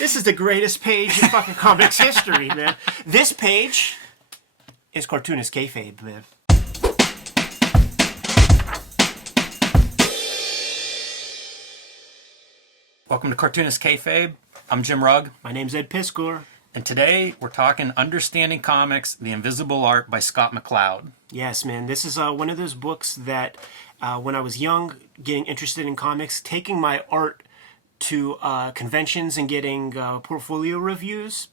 This is the greatest page in fucking comics history, man. This page is Cartoonist Kayfabe, man. Welcome to Cartoonist Kayfabe. I'm Jim Rugg. My name's Ed Piskor. And today we're talking Understanding Comics, The Invisible Art by Scott McCloud. Yes, man. This is one of those books that when I was young, getting interested in comics, taking my art to conventions and getting portfolio reviews.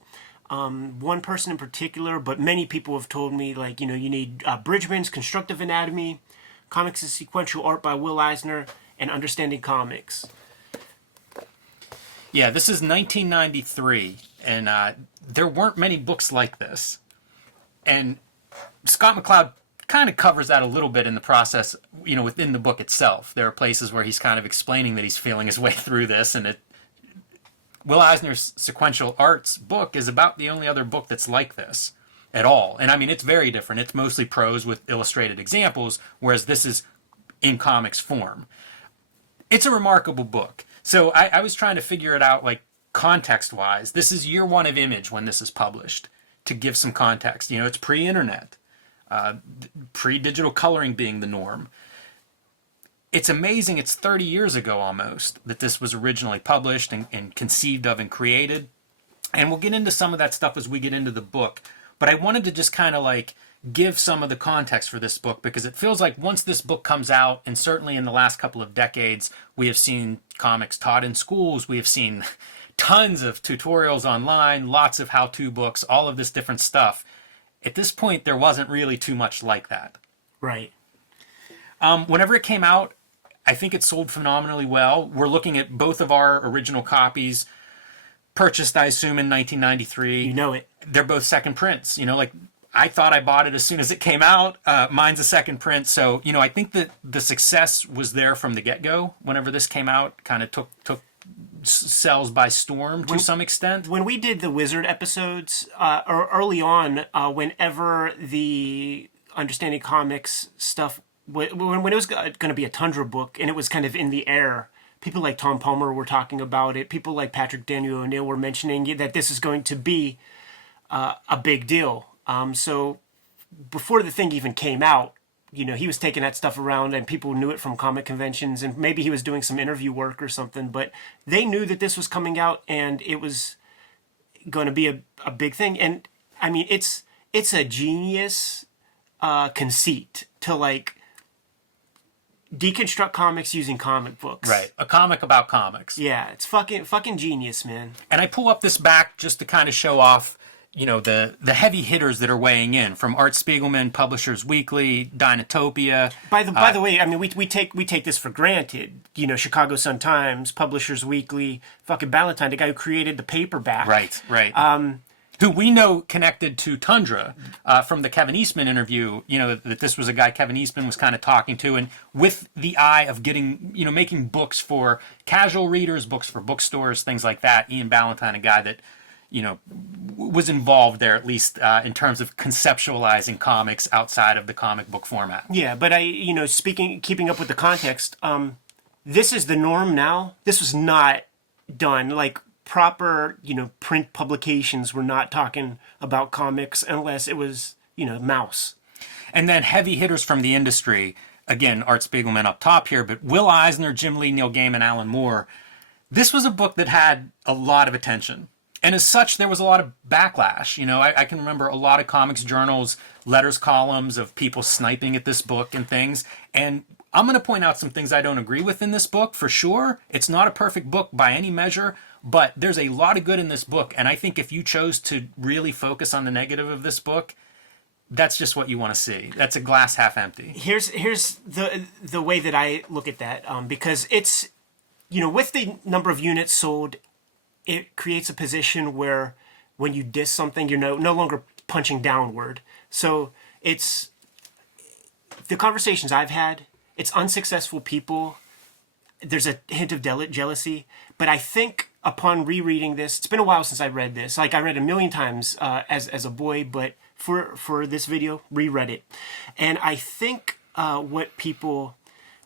One person in particular, but many people have told me, like, you know, you need Bridgman's Constructive Anatomy, Comics and Sequential Art by Will Eisner, and Understanding Comics. Yeah, this is 1993, and there weren't many books like this. And Scott McCloud kind of covers that a little bit in the process, you know, within the book itself. There are places where he's kind of explaining that he's feeling his way through this, and Will Eisner's Sequential Arts book is about the only other book that's like this at all. And I mean, it's very different. It's mostly prose with illustrated examples, whereas this is in comics form. It's a remarkable book. So I was trying to figure it out, like, context-wise. This is year one of Image when this is published, to give some context. You know, it's pre-internet, pre-digital coloring being the norm. It's amazing, it's 30 years ago almost, that this was originally published and conceived of and created. And we'll get into some of that stuff as we get into the book. But I wanted to just kind of, like, give some of the context for this book, because it feels like once this book comes out, and certainly in the last couple of decades, we have seen comics taught in schools, we have seen tons of tutorials online, lots of how-to books, all of this different stuff. At this point, there wasn't really too much like that. Right. Whenever it came out, I think it sold phenomenally well. We're looking at both of our original copies, purchased, I assume, in 1993. You know it. They're both second prints, you know, like, I thought I bought it as soon as it came out. Mine's a second print. So, you know, I think that the success was there from the get-go. Whenever this came out, kind of took sales by storm to some extent. When we did the Wizard episodes, or early on, whenever the Understanding Comics stuff, when it was going to be a Tundra book and it was kind of in the air, people like Tom Palmer were talking about it. People like Patrick Daniel O'Neill were mentioning that this is going to be a big deal. So before the thing even came out, you know, he was taking that stuff around and people knew it from comic conventions, and maybe he was doing some interview work or something, but they knew that this was coming out and it was going to be a big thing. And I mean, it's a genius conceit to, like, deconstruct comics using comic books. Right. A comic about comics. Yeah, it's fucking genius, man. And I pull up this back just to kind of show off, you know, the heavy hitters that are weighing in, from Art Spiegelman, Publishers Weekly, Dinotopia. By the way, I mean, we take this for granted. You know, Chicago Sun-Times, Publishers Weekly, fucking Ballantine, the guy who created the paperback. Right. Who we know connected to Tundra from the Kevin Eastman interview, you know, that this was a guy Kevin Eastman was kind of talking to, and with the eye of getting, you know, making books for casual readers, books for bookstores, things like that. Ian Ballantine, a guy that, you know, was involved there, at least in terms of conceptualizing comics outside of the comic book format. Yeah, but you know, keeping up with the context, this is the norm now. This was not done, like, proper, you know, print publications were not talking about comics unless it was, you know, Mouse. And then heavy hitters from the industry, again, Art Spiegelman up top here, but Will Eisner, Jim Lee, Neil Gaiman, Alan Moore. This was a book that had a lot of attention. And as such, there was a lot of backlash. You know, I can remember a lot of comics journals, letters columns of people sniping at this book and things. And I'm going to point out some things I don't agree with in this book, for sure. It's not a perfect book by any measure, but there's a lot of good in this book. And I think if you chose to really focus on the negative of this book, that's just what you want to see. That's a glass half empty. Here's the way that I look at that, because it's, you know, with the number of units sold, it creates a position where when you diss something, you're no longer punching downward. So it's the conversations I've had, it's unsuccessful people. There's a hint of jealousy. But I think upon rereading this, it's been a while since I read this. Like, I read it a million times as a boy, but for this video, reread it. And I think what people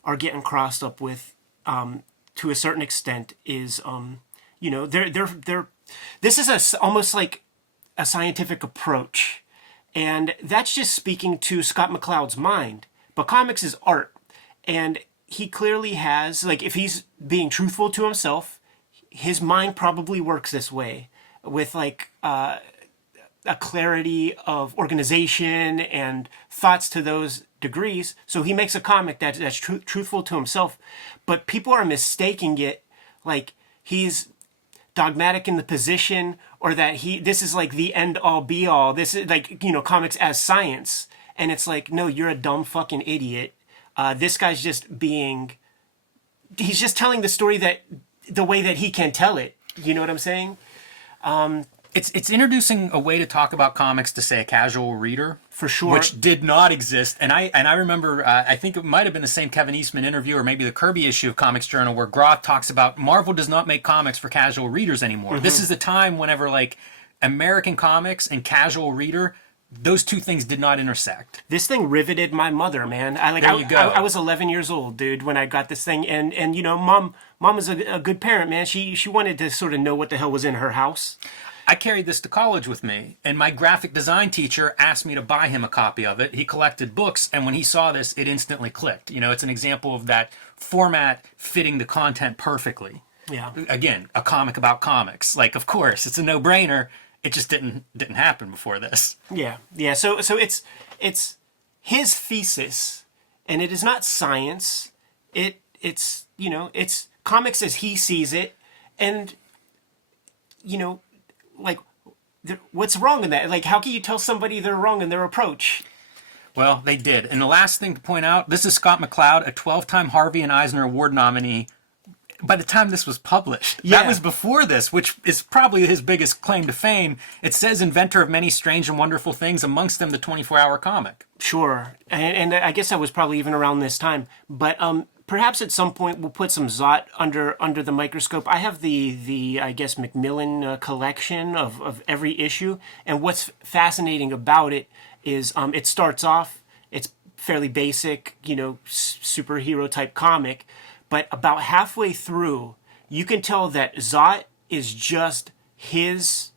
are getting crossed up with to a certain extent is, you know, they're This is almost like a scientific approach. And that's just speaking to Scott McCloud's mind. But comics is art. And he clearly has, like, if he's being truthful to himself, his mind probably works this way with, like, a clarity of organization and thoughts to those degrees. So he makes a comic that's truthful to himself. But people are mistaking it like he's dogmatic in the position, or that this is like the end all be all. This is like, comics as science. And it's like, no, you're a dumb fucking idiot. This guy's he's just telling the story the way that he can tell it. You know what I'm saying? It's introducing a way to talk about comics to, say, a casual reader. For sure. Which did not exist. And I remember, I think it might have been the same Kevin Eastman interview, or maybe the Kirby issue of Comics Journal, where Groth talks about Marvel does not make comics for casual readers anymore. This is the time whenever, like, American comics and casual reader, those two things did not intersect. This thing riveted my mother, man. There you go. I was 11 years old, dude, when I got this thing. And mom was a good parent, man. She wanted to sort of know what the hell was in her house. I carried this to college with me, and my graphic design teacher asked me to buy him a copy of it. He collected books, and when he saw this, it instantly clicked. It's an example of that format fitting the content perfectly. Yeah. Again, a comic about comics. Like, of course, it's a no-brainer. It just didn't happen before this. Yeah. So it's his thesis, and it is not science. It's comics as he sees it, and like, what's wrong in that? Like, how can you tell somebody they're wrong in their approach? Well, they did. And the last thing to point out, this is Scott McCloud, a 12-time Harvey and Eisner Award nominee. By the time this was published, that was before this, which is probably his biggest claim to fame. It says inventor of many strange and wonderful things, amongst them the 24-hour comic. Sure. And I guess that was probably even around this time. But perhaps at some point we'll put some Zot under the microscope. I have the I guess, Macmillan collection of every issue. And what's fascinating about it is it starts off, it's fairly basic, superhero type comic. But about halfway through, you can tell that Zot is just his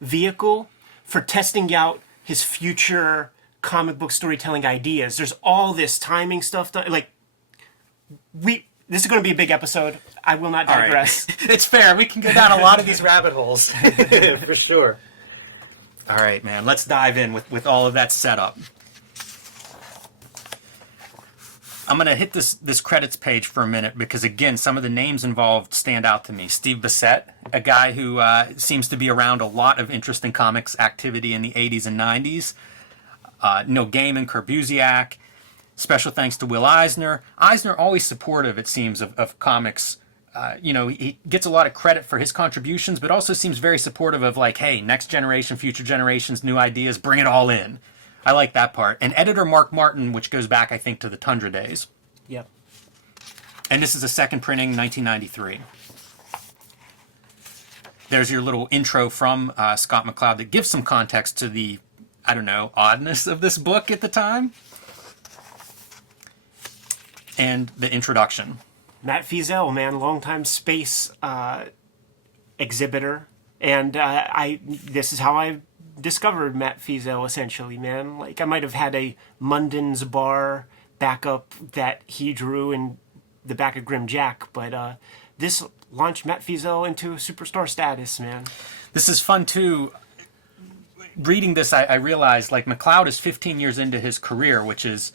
vehicle for testing out his future comic book storytelling ideas. There's all this timing stuff done. Like, this is going to be a big episode. I will not digress. Right. It's fair. We can go down a lot of these rabbit holes. For sure. All right, man. Let's dive in with all of that setup. I'm going to hit this credits page for a minute because, again, some of the names involved stand out to me. Steve Bissette, a guy who seems to be around a lot of interesting comics activity in the 80s and 90s. Neil Gaiman, Kurt Busiek. Special thanks to Will Eisner. Eisner always supportive, it seems, of comics. He gets a lot of credit for his contributions, but also seems very supportive of, like, hey, next generation, future generations, new ideas, bring it all in. I like that part. And editor Mark Martin, which goes back, I think, to the Tundra days. Yep. And this is a second printing, 1993. There's your little intro from Scott McCloud that gives some context to the, oddness of this book at the time. And the introduction. Matt Feazell, man, longtime space exhibitor. And this is how I discovered Matt Feazell, essentially, man. Like, I might have had a Munden's bar backup that he drew in the back of Grim Jack, but this launched Matt Feazell into superstar status, man. This is fun, too. Reading this, I realized, like, McCloud is 15 years into his career, which is,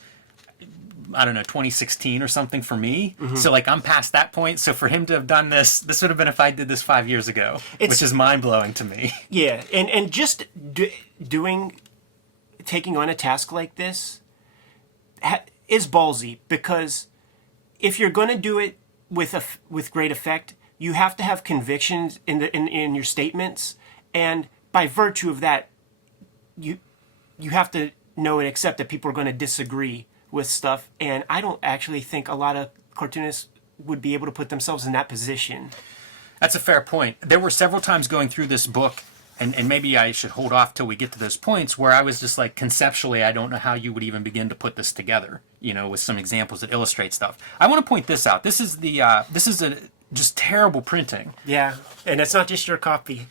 2016 or something for me. Mm-hmm. So, like, I'm past that point. So for him to have done this would have been if I did this 5 years ago, which is mind-blowing to me. Yeah, and just taking on a task like this is ballsy, because if you're going to do it with great effect, you have to have convictions in your statements, and by virtue of that, you have to know and accept that people are going to disagree with stuff, and I don't actually think a lot of cartoonists would be able to put themselves in that position. That's a fair point. There were several times going through this book, and maybe I should hold off till we get to those points, where I was just like, conceptually, I don't know how you would even begin to put this together, with some examples that illustrate stuff. I want to point this out. This is a just terrible printing. Yeah, and it's not just your copy.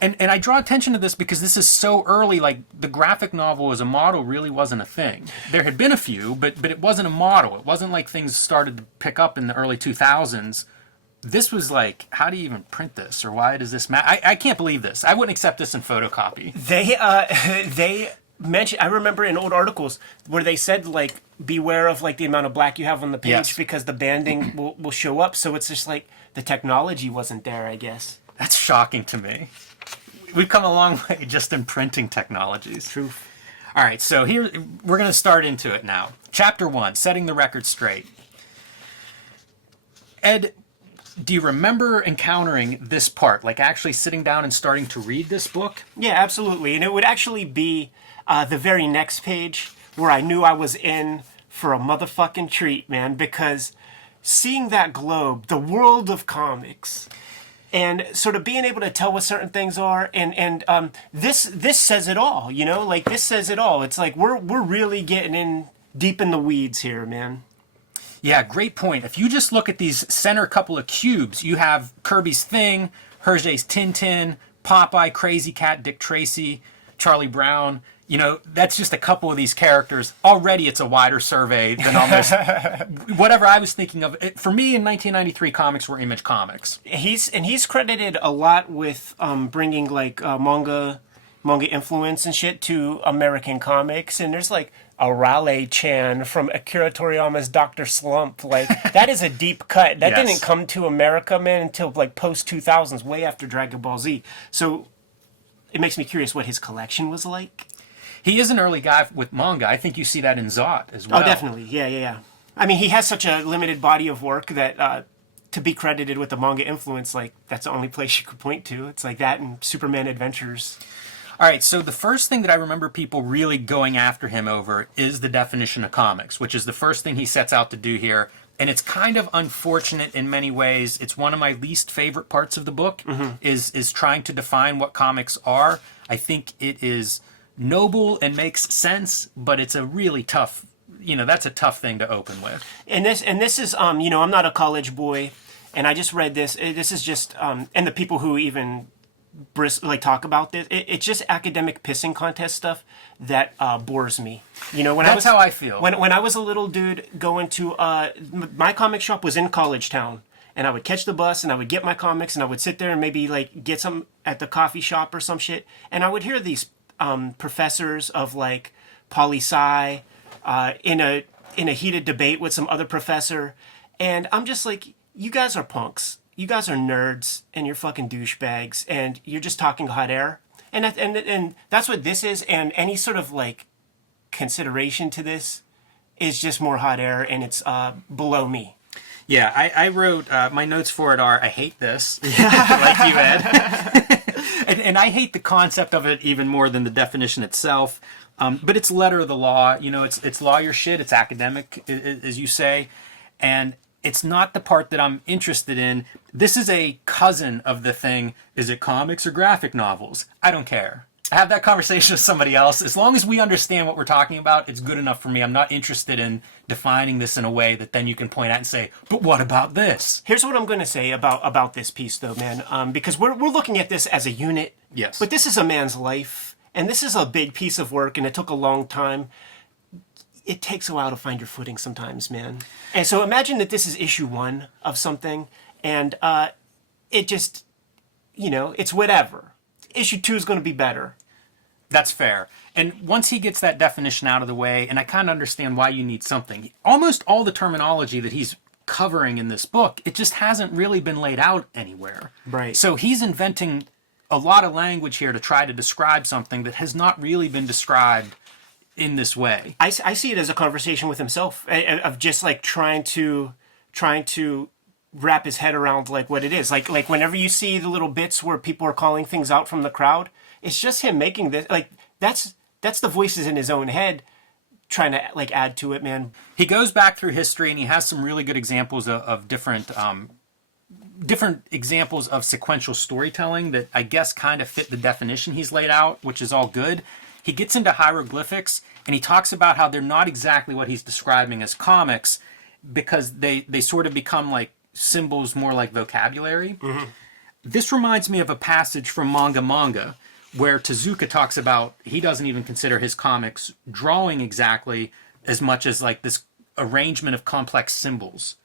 And I draw attention to this because this is so early. Like, the graphic novel as a model really wasn't a thing. There had been a few, but it wasn't a model. It wasn't like things started to pick up in the early 2000s. This was like, how do you even print this, or why does this matter? I can't believe this. I wouldn't accept this in photocopy. They mentioned, I remember in old articles where they said, like, beware of, like, the amount of black you have on the page, Yes. because the banding will show up. So it's just like the technology wasn't there, I guess. That's shocking to me. We've come a long way just in printing technologies. Truth. All right, so here we're going to start into it now. Chapter 1, Setting the Record Straight. Ed, do you remember encountering this part, like actually sitting down and starting to read this book? Yeah, absolutely. And it would actually be the very next page where I knew I was in for a motherfucking treat, man, because seeing that globe, the world of comics, and sort of being able to tell what certain things are, and this says it all, you know? Like, this says it all. It's like we're really getting in deep in the weeds here, man. Yeah, great point. If you just look at these center couple of cubes, you have Kirby's Thing, Hergé's Tintin, Popeye, Crazy Cat, Dick Tracy, Charlie Brown. You know, that's just a couple of these characters. Already it's a wider survey than almost whatever I was thinking of. For me, in 1993, comics were Image Comics. He's credited a lot with bringing, like, manga influence and shit to American comics. And there's, like, a Raleigh-chan from Akira Toriyama's Dr. Slump. Like, that is a deep cut. That Yes. didn't come to America, man, until, like, post-2000s, way after Dragon Ball Z. So it makes me curious what his collection was like. He is an early guy with manga. I think you see that in Zot as well. Oh, definitely. Yeah. I mean, he has such a limited body of work that to be credited with the manga influence, like, that's the only place you could point to. It's like that and Superman Adventures. All right, so the first thing that I remember people really going after him over is the definition of comics, which is the first thing he sets out to do here. And it's kind of unfortunate in many ways. It's one of my least favorite parts of the book, is trying to define what comics are. I think it is noble and makes sense, but it's a really tough, that's a tough thing to open with. And this is, I'm not a college boy, and I just read this. This is just, and the people who even talk about this, it's just academic pissing contest stuff that bores me. That's how I feel. When I was a little dude going to, my comic shop was in College Town, and I would catch the bus and I would get my comics and I would sit there and maybe, like, get some at the coffee shop or some shit, and I would hear these professors of, like, poli-sci in a heated debate with some other professor, and I'm just like, you guys are punks. You guys are nerds, and you're fucking douchebags, and you're just talking hot air. And that's what this is, and any sort of, like, consideration to this is just more hot air, and it's below me. Yeah, I wrote, my notes for it are, I hate this, like you, Ed. and I hate the concept of it even more than the definition itself. But it's letter of the law, it's lawyer shit, it's academic, as you say, and it's not the part that I'm interested in. This is a cousin of the thing. Is it comics or graphic novels? I don't care. Have that conversation with somebody else. As long as we understand what we're talking about, it's good enough for me. I'm not interested in defining this in a way that then you can point at and say, but what about this? Here's what I'm going to say about this piece, though, man, because we're looking at this as a unit. Yes. But this is a man's life, and this is a big piece of work, and it took a long time. It takes a while to find your footing sometimes, man. And so imagine that this is issue 1 of something, and it just, it's whatever. Issue 2 is going to be better. That's fair. And once he gets that definition out of the way, and I kind of understand why you need something, almost all the terminology that he's covering in this book, it just hasn't really been laid out anywhere. Right. So he's inventing a lot of language here to try to describe something that has not really been described in this way. I see it as a conversation with himself of just, like, trying to wrap his head around, like, what it is. Like whenever you see the little bits where people are calling things out from the crowd, it's just him making this, like, that's the voices in his own head trying to, like, add to it, man. He goes back through history and he has some really good examples of different examples of sequential storytelling that I guess kind of fit the definition he's laid out, which is all good. He gets into hieroglyphics, and he talks about how they're not exactly what he's describing as comics because they sort of become like symbols more like vocabulary. Mm-hmm. This reminds me of a passage from Manga, where Tezuka talks about he doesn't even consider his comics drawing exactly as much as like this arrangement of complex symbols.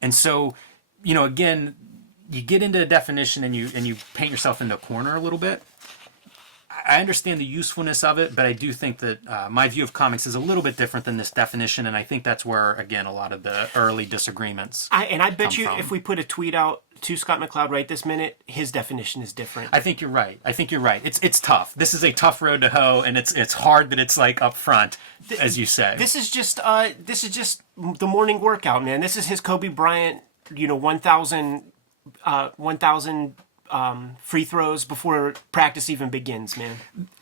And so, again, you get into a definition and you paint yourself into a corner a little bit. I understand the usefulness of it, but I do think that my view of comics is a little bit different than this definition, and I think that's where, again, a lot of the early disagreements I bet you from. if we put a tweet out to Scott McCloud right this minute, his definition is different. I think you're right. It's tough. This is a tough road to hoe, and it's hard that it's like up front, as you say. This is just the morning workout, man. This is his Kobe Bryant, 1,000 free throws before practice even begins, man.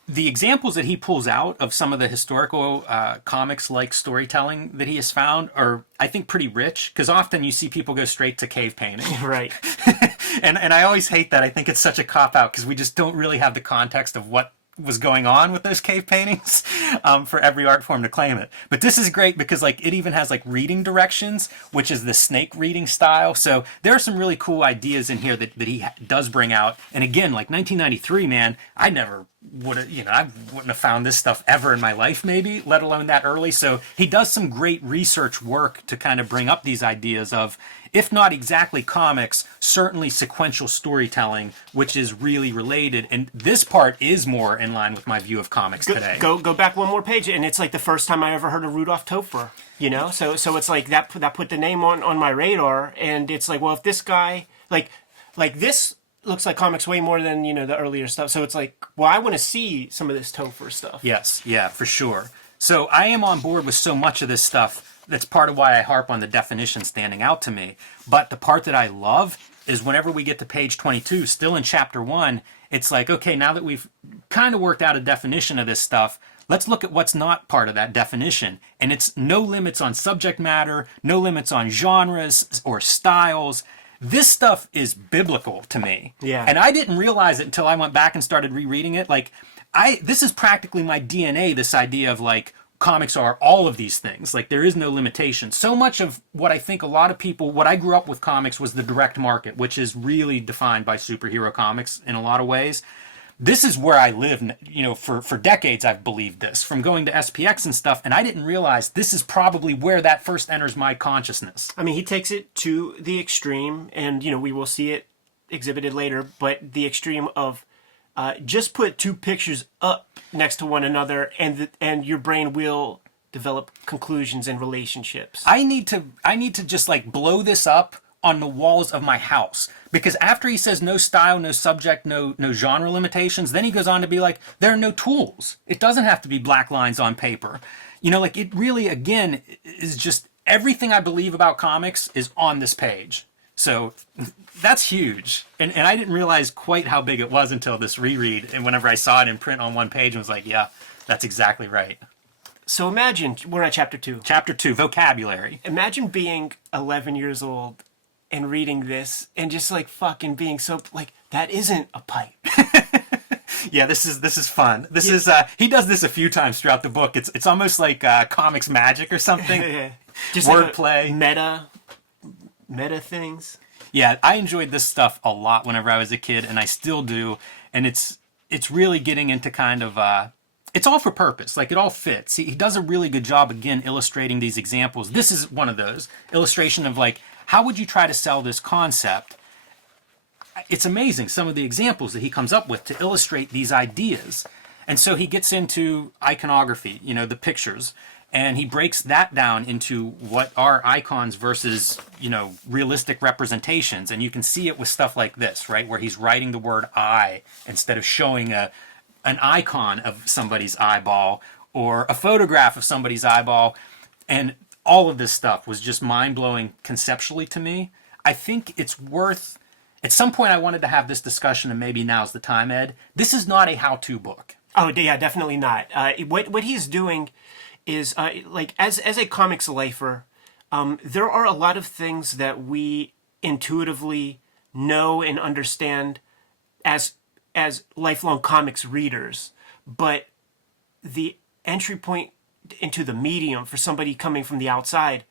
The examples that he pulls out of some of the historical comics like storytelling that he has found are, I think, pretty rich, because often you see people go straight to cave painting. Right. and I always hate that. I think it's such a cop-out because we just don't really have the context of what was going on with those cave paintings for every art form to claim it. But this is great because like it even has like reading directions, which is the snake reading style. So there are some really cool ideas in here that he does bring out. And again, like 1993, man, I never would have, I wouldn't have found this stuff ever in my life, maybe, let alone that early. So he does some great research work to kind of bring up these ideas of, if not exactly comics, certainly sequential storytelling, which is really related. And this part is more in line with my view of comics today. Go back one more page, and it's like the first time I ever heard of Rudolf Topfer. So it's like that put the name on my radar, and it's like, well, if this guy like this looks like comics way more than the earlier stuff. So it's like, well, I want to see some of this Topher stuff. Yes, yeah, for sure. So I am on board with so much of this stuff. That's part of why I harp on the definition standing out to me. But the part that I love is whenever we get to page 22, still in chapter 1, it's like, okay, now that we've kind of worked out a definition of this stuff, let's look at what's not part of that definition. And it's no limits on subject matter, no limits on genres or styles. This stuff is biblical to me. Yeah. And I didn't realize it until I went back and started rereading it. Like, this is practically my DNA, this idea of like, comics are all of these things. Like, there is no limitation. So much of what I think a lot of people, what I grew up with comics was the direct market, which is really defined by superhero comics in a lot of ways. This is where I live, for decades I've believed this, from going to SPX and stuff, and I didn't realize this is probably where that first enters my consciousness. I mean, he takes it to the extreme, and, we will see it exhibited later, but the extreme of just put two pictures up next to one another, and your brain will develop conclusions and relationships. I need to just like blow this up on the walls of my house, because after he says no style, no subject, no genre limitations, then he goes on to be like, there are no tools. It doesn't have to be black lines on paper. Like it really, again, is just everything I believe about comics is on this page. So that's huge. And I didn't realize quite how big it was until this reread. And whenever I saw it in print on one page, I was like, yeah, that's exactly right. So imagine, we're at chapter 2. Chapter 2, vocabulary. Imagine being 11 years old and reading this and just like fucking being so like, that isn't a pipe. Yeah, this is fun. This is he does this a few times throughout the book. It's almost like comics magic or something. Yeah. Just wordplay, like meta things. Yeah, I enjoyed this stuff a lot whenever I was a kid, and I still do. And it's really getting into kind of it's all for purpose. Like, it all fits. He does a really good job, again, illustrating these examples. This is one of those illustration of like, how would you try to sell this concept? It's amazing, some of the examples that he comes up with to illustrate these ideas. And so he gets into iconography, the pictures, and he breaks that down into what are icons versus, realistic representations. And you can see it with stuff like this, right, where he's writing the word eye instead of showing an icon of somebody's eyeball or a photograph of somebody's eyeball. And all of this stuff was just mind-blowing conceptually to me. I think it's worth... At some point, I wanted to have this discussion, and maybe now's the time, Ed. This is not a how-to book. Oh, yeah, definitely not. What he's doing is, like, as a comics lifer, there are a lot of things that we intuitively know and understand as lifelong comics readers, but the entry point into the medium for somebody coming from the outside,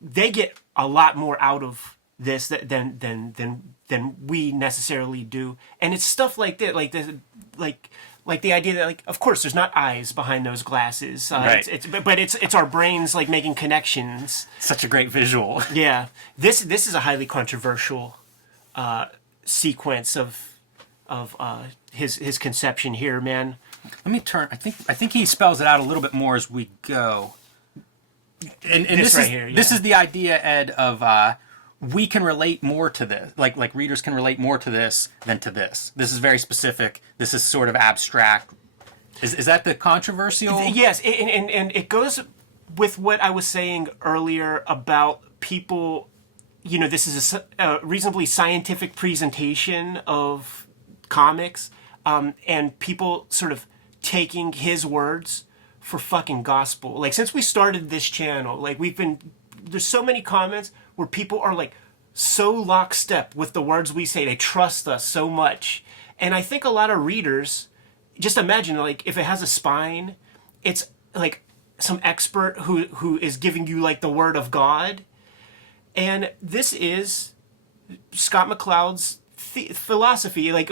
they get a lot more out of this than we necessarily do. And it's stuff like that, like the idea that, like, of course there's not eyes behind those glasses, Right. but it's our brains like making connections. Such a great visual. Yeah, this is a highly controversial sequence of his conception here, man. Let me turn. I think he spells it out a little bit more as we go. And This this right is here, this yeah. is the idea, Ed, of we can relate more to this. Like readers can relate more to this than to this. This is very specific. This is sort of abstract. Is that the controversial? Yes, and it goes with what I was saying earlier about people. You know, this is a reasonably scientific presentation of comics, and people sort of taking his words for fucking gospel. Like, since we started this channel, like, there's so many comments where people are like so lockstep with the words we say. They trust us so much. And I think a lot of readers, just imagine, like, if it has a spine, it's like some expert who is giving you like the word of God. And this is Scott McCloud's philosophy, like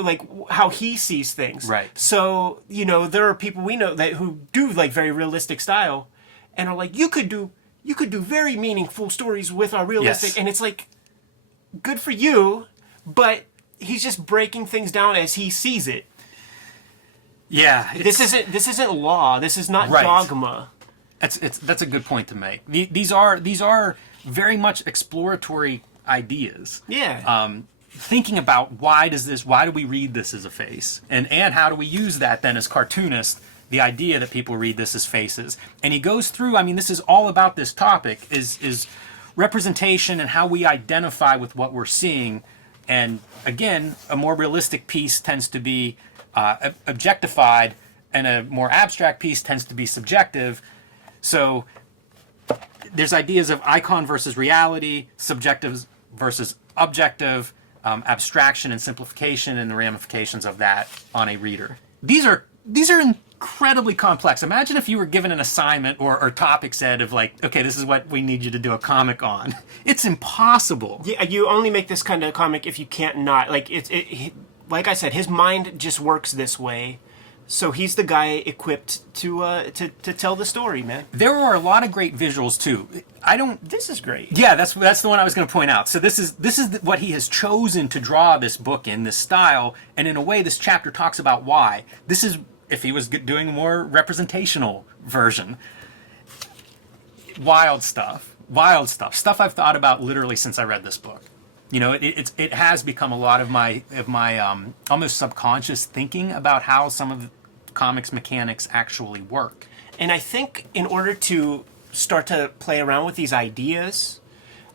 how he sees things. Right. So, you know, there are people we know that who do like very realistic style, and are like, you could do very meaningful stories with our realistic, Yes. and it's like, good for you, but he's just breaking things down as he sees it. Yeah. This isn't law. This is not Right. dogma. That's a good point to make. These are very much exploratory ideas. Yeah. Thinking about why do we read this as a face, and how do we use that then as cartoonists, the idea that people read this as faces. And he goes through, I mean, this is all about this topic, is representation and how we identify with what we're seeing. And again, a more realistic piece tends to be objectified, and a more abstract piece tends to be subjective. So there's ideas of icon versus reality, subjective versus objective, abstraction and simplification, and the ramifications of that on a reader. These are incredibly complex. Imagine if you were given an assignment or topic set of like, okay, this is what we need you to do a comic on. It's impossible. Yeah, you only make this kind of comic if you can't not. Like, like I said, his mind just works this way. So he's the guy equipped to tell the story, man. There are a lot of great visuals too. This is great. Yeah, that's the one I was going to point out. So this is what he has chosen to draw this book in this style, and in a way, this chapter talks about why. This is if he was doing a more representational version. Wild stuff, stuff I've thought about literally since I read this book. You know, it has become a lot of my almost subconscious thinking about how some of the comics mechanics actually work. And I think in order to start to play around with these ideas,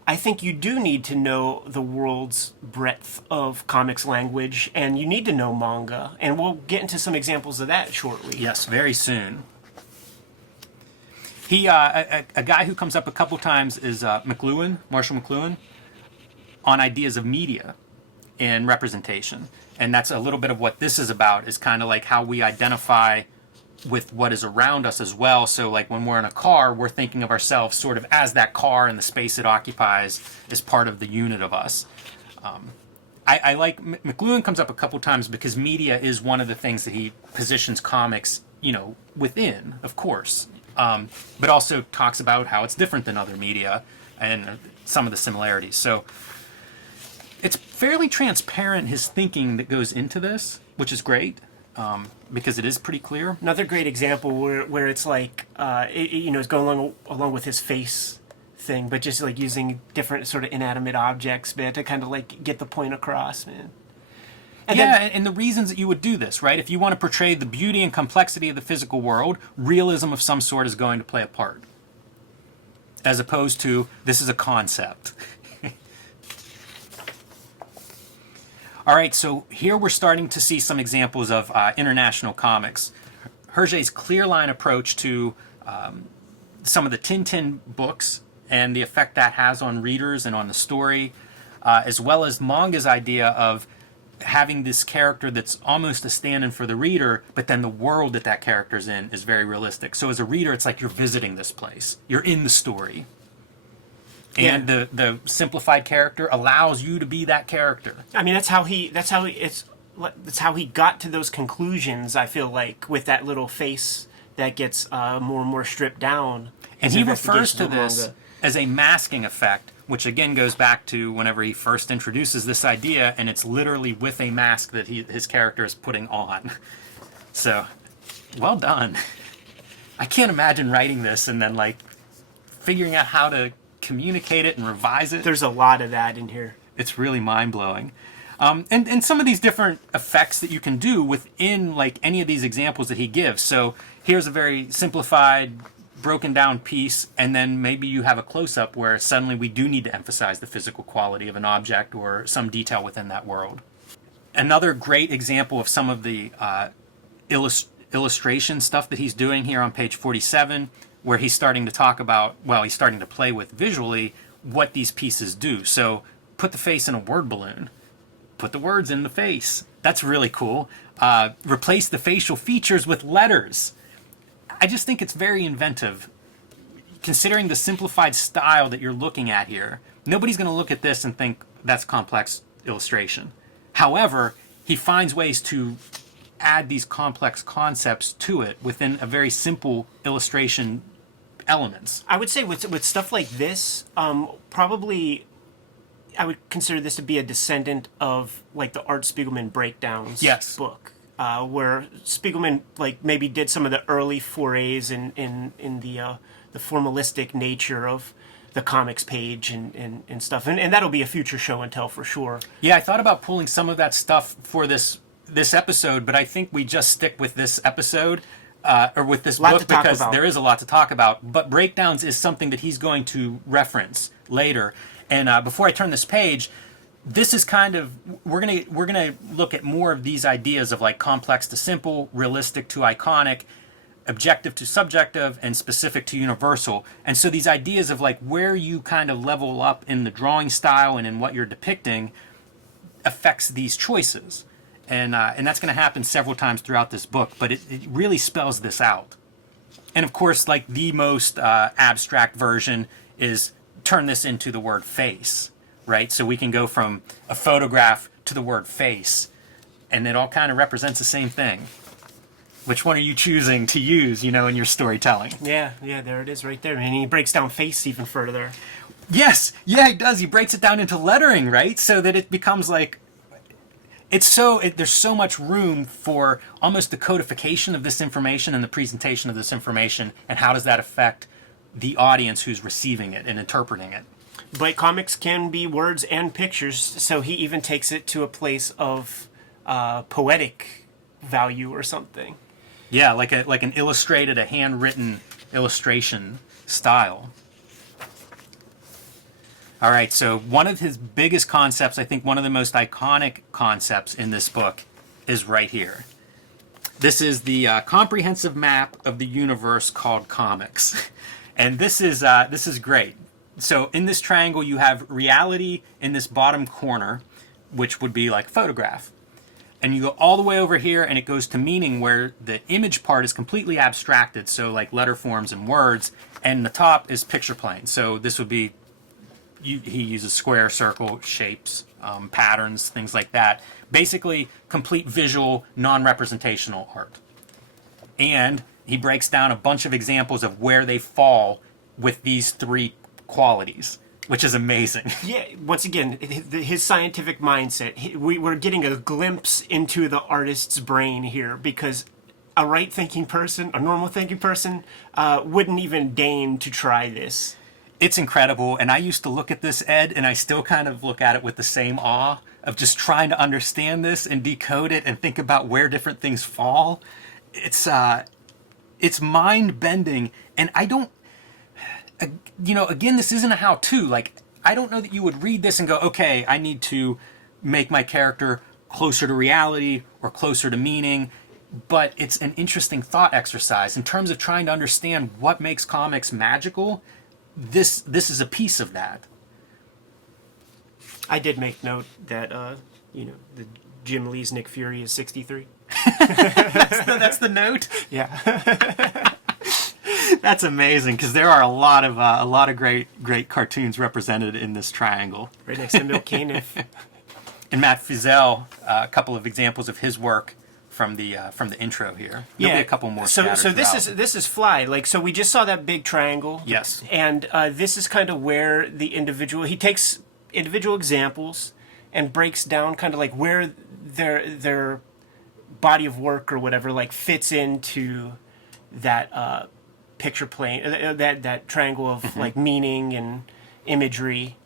I think you do need to know the world's breadth of comics language, and you need to know manga. And we'll get into some examples of that shortly. Yes, very soon. He a guy who comes up a couple times is Mcluhan, Marshall Mcluhan, on ideas of media and representation. And that's a little bit of what this is about, is kind of like how we identify with what is around us as well. So like when we're in a car, we're thinking of ourselves sort of as that car and the space it occupies is part of the unit of us. I like McLuhan comes up a couple times because media is one of the things that he positions comics, you know, within, of course, but also talks about how it's different than other media and some of the similarities. So it's fairly transparent, his thinking that goes into this, which is great. Because it is pretty clear. Another great example where it's like, it's going along with his face thing, but just like using different sort of inanimate objects, man, to kind of like get the point across, man. And the reasons that you would do this, right? If you want to portray the beauty and complexity of the physical world, realism of some sort is going to play a part. As opposed to, this is a concept. All right, so here we're starting to see some examples of international comics. Hergé's clear line approach to some of the Tintin books and the effect that has on readers and on the story, as well as manga's idea of having this character that's almost a stand-in for the reader, but then the world that character's in is very realistic. So as a reader, it's like you're visiting this place. You're in the story. And the simplified character allows you to be that character. I mean, that's how he got to those conclusions. I feel like with that little face that gets more and more stripped down. And he refers to investigation of this manga. as a masking effect, which again goes back to whenever he first introduces this idea, and it's literally with a mask that his character is putting on. So, well done. I can't imagine writing this and then like figuring out how to communicate it and revise it. There's a lot of that in here. It's really mind-blowing. And some of these different effects that you can do within like any of these examples that he gives. So here's a very simplified, broken down piece, and then maybe you have a close-up where suddenly we do need to emphasize the physical quality of an object or some detail within that world. Another great example of some of the illustration stuff that he's doing here on page 47, where he's starting to talk about, well, he's starting to play with visually what these pieces do. So put the face in a word balloon. Put the words in the face. That's really cool. Replace the facial features with letters. I just think it's very inventive. Considering the simplified style that you're looking at here, nobody's going to look at this and think that's complex illustration. However, he finds ways to add these complex concepts to it within a very simple illustration elements. I would say with stuff like this, probably I would consider this to be a descendant of like the Art Spiegelman Breakdowns book, where Spiegelman like maybe did some of the early forays in the formalistic nature of the comics page and stuff, and that'll be a future show and tell for sure. Yeah, I thought about pulling some of that stuff for this episode, but I think we just stick with this episode or with this book because there is a lot to talk about. But Breakdowns is something that he's going to reference later. And before I turn this page, this is kind of we're gonna look at more of these ideas of like complex to simple, realistic to iconic, objective to subjective, and specific to universal. And so these ideas of like where you kind of level up in the drawing style and in what you're depicting affects these choices. And that's going to happen several times throughout this book, but it really spells this out. And of course, like the most abstract version is turn this into the word face, right? So we can go from a photograph to the word face, and it all kind of represents the same thing. Which one are you choosing to use, in your storytelling? Yeah, there it is right there. And he breaks down face even further. Yes, yeah, he does. He breaks it down into lettering, right? So that it becomes like, there's so much room for almost the codification of this information and the presentation of this information, and how does that affect the audience who's receiving it and interpreting it. But comics can be words and pictures, so he even takes it to a place of poetic value or something. Yeah, like an illustrated, a handwritten illustration style. All right, so one of his biggest concepts, I think one of the most iconic concepts in this book, is right here. This is the comprehensive map of the universe called comics. And this is great. So in this triangle, you have reality in this bottom corner, which would be like photograph. And you go all the way over here, and it goes to meaning, where the image part is completely abstracted, so like letter forms and words, and the top is picture plane. So this would be, he uses square, circle, shapes, patterns, things like that. Basically, complete visual, non-representational art. And he breaks down a bunch of examples of where they fall with these three qualities, which is amazing. Yeah, once again, his scientific mindset. We're getting a glimpse into the artist's brain here, because a right-thinking person, a normal-thinking person, wouldn't even deign to try this. It's incredible, and I used to look at this, Ed, and I still kind of look at it with the same awe of just trying to understand this and decode it and think about where different things fall. It's mind-bending, and I don't, again, this isn't a how-to. Like, I don't know that you would read this and go, okay, I need to make my character closer to reality or closer to meaning, but it's an interesting thought exercise in terms of trying to understand what makes comics magical. This is a piece of that. I did make note that the Jim Lee's Nick Fury is 63. That's the note. Yeah. That's amazing because there are a lot of great cartoons represented in this triangle. Right next to Mcluhan. And Matt Fizel, a couple of examples of his work from the intro here. There'll be a couple more. So this throughout. this is Fly. Like, so we just saw that big triangle. Yes. And this is kind of where the individual, he takes individual examples and breaks down kind of like where their body of work or whatever like fits into that picture plane, that triangle of like meaning and imagery.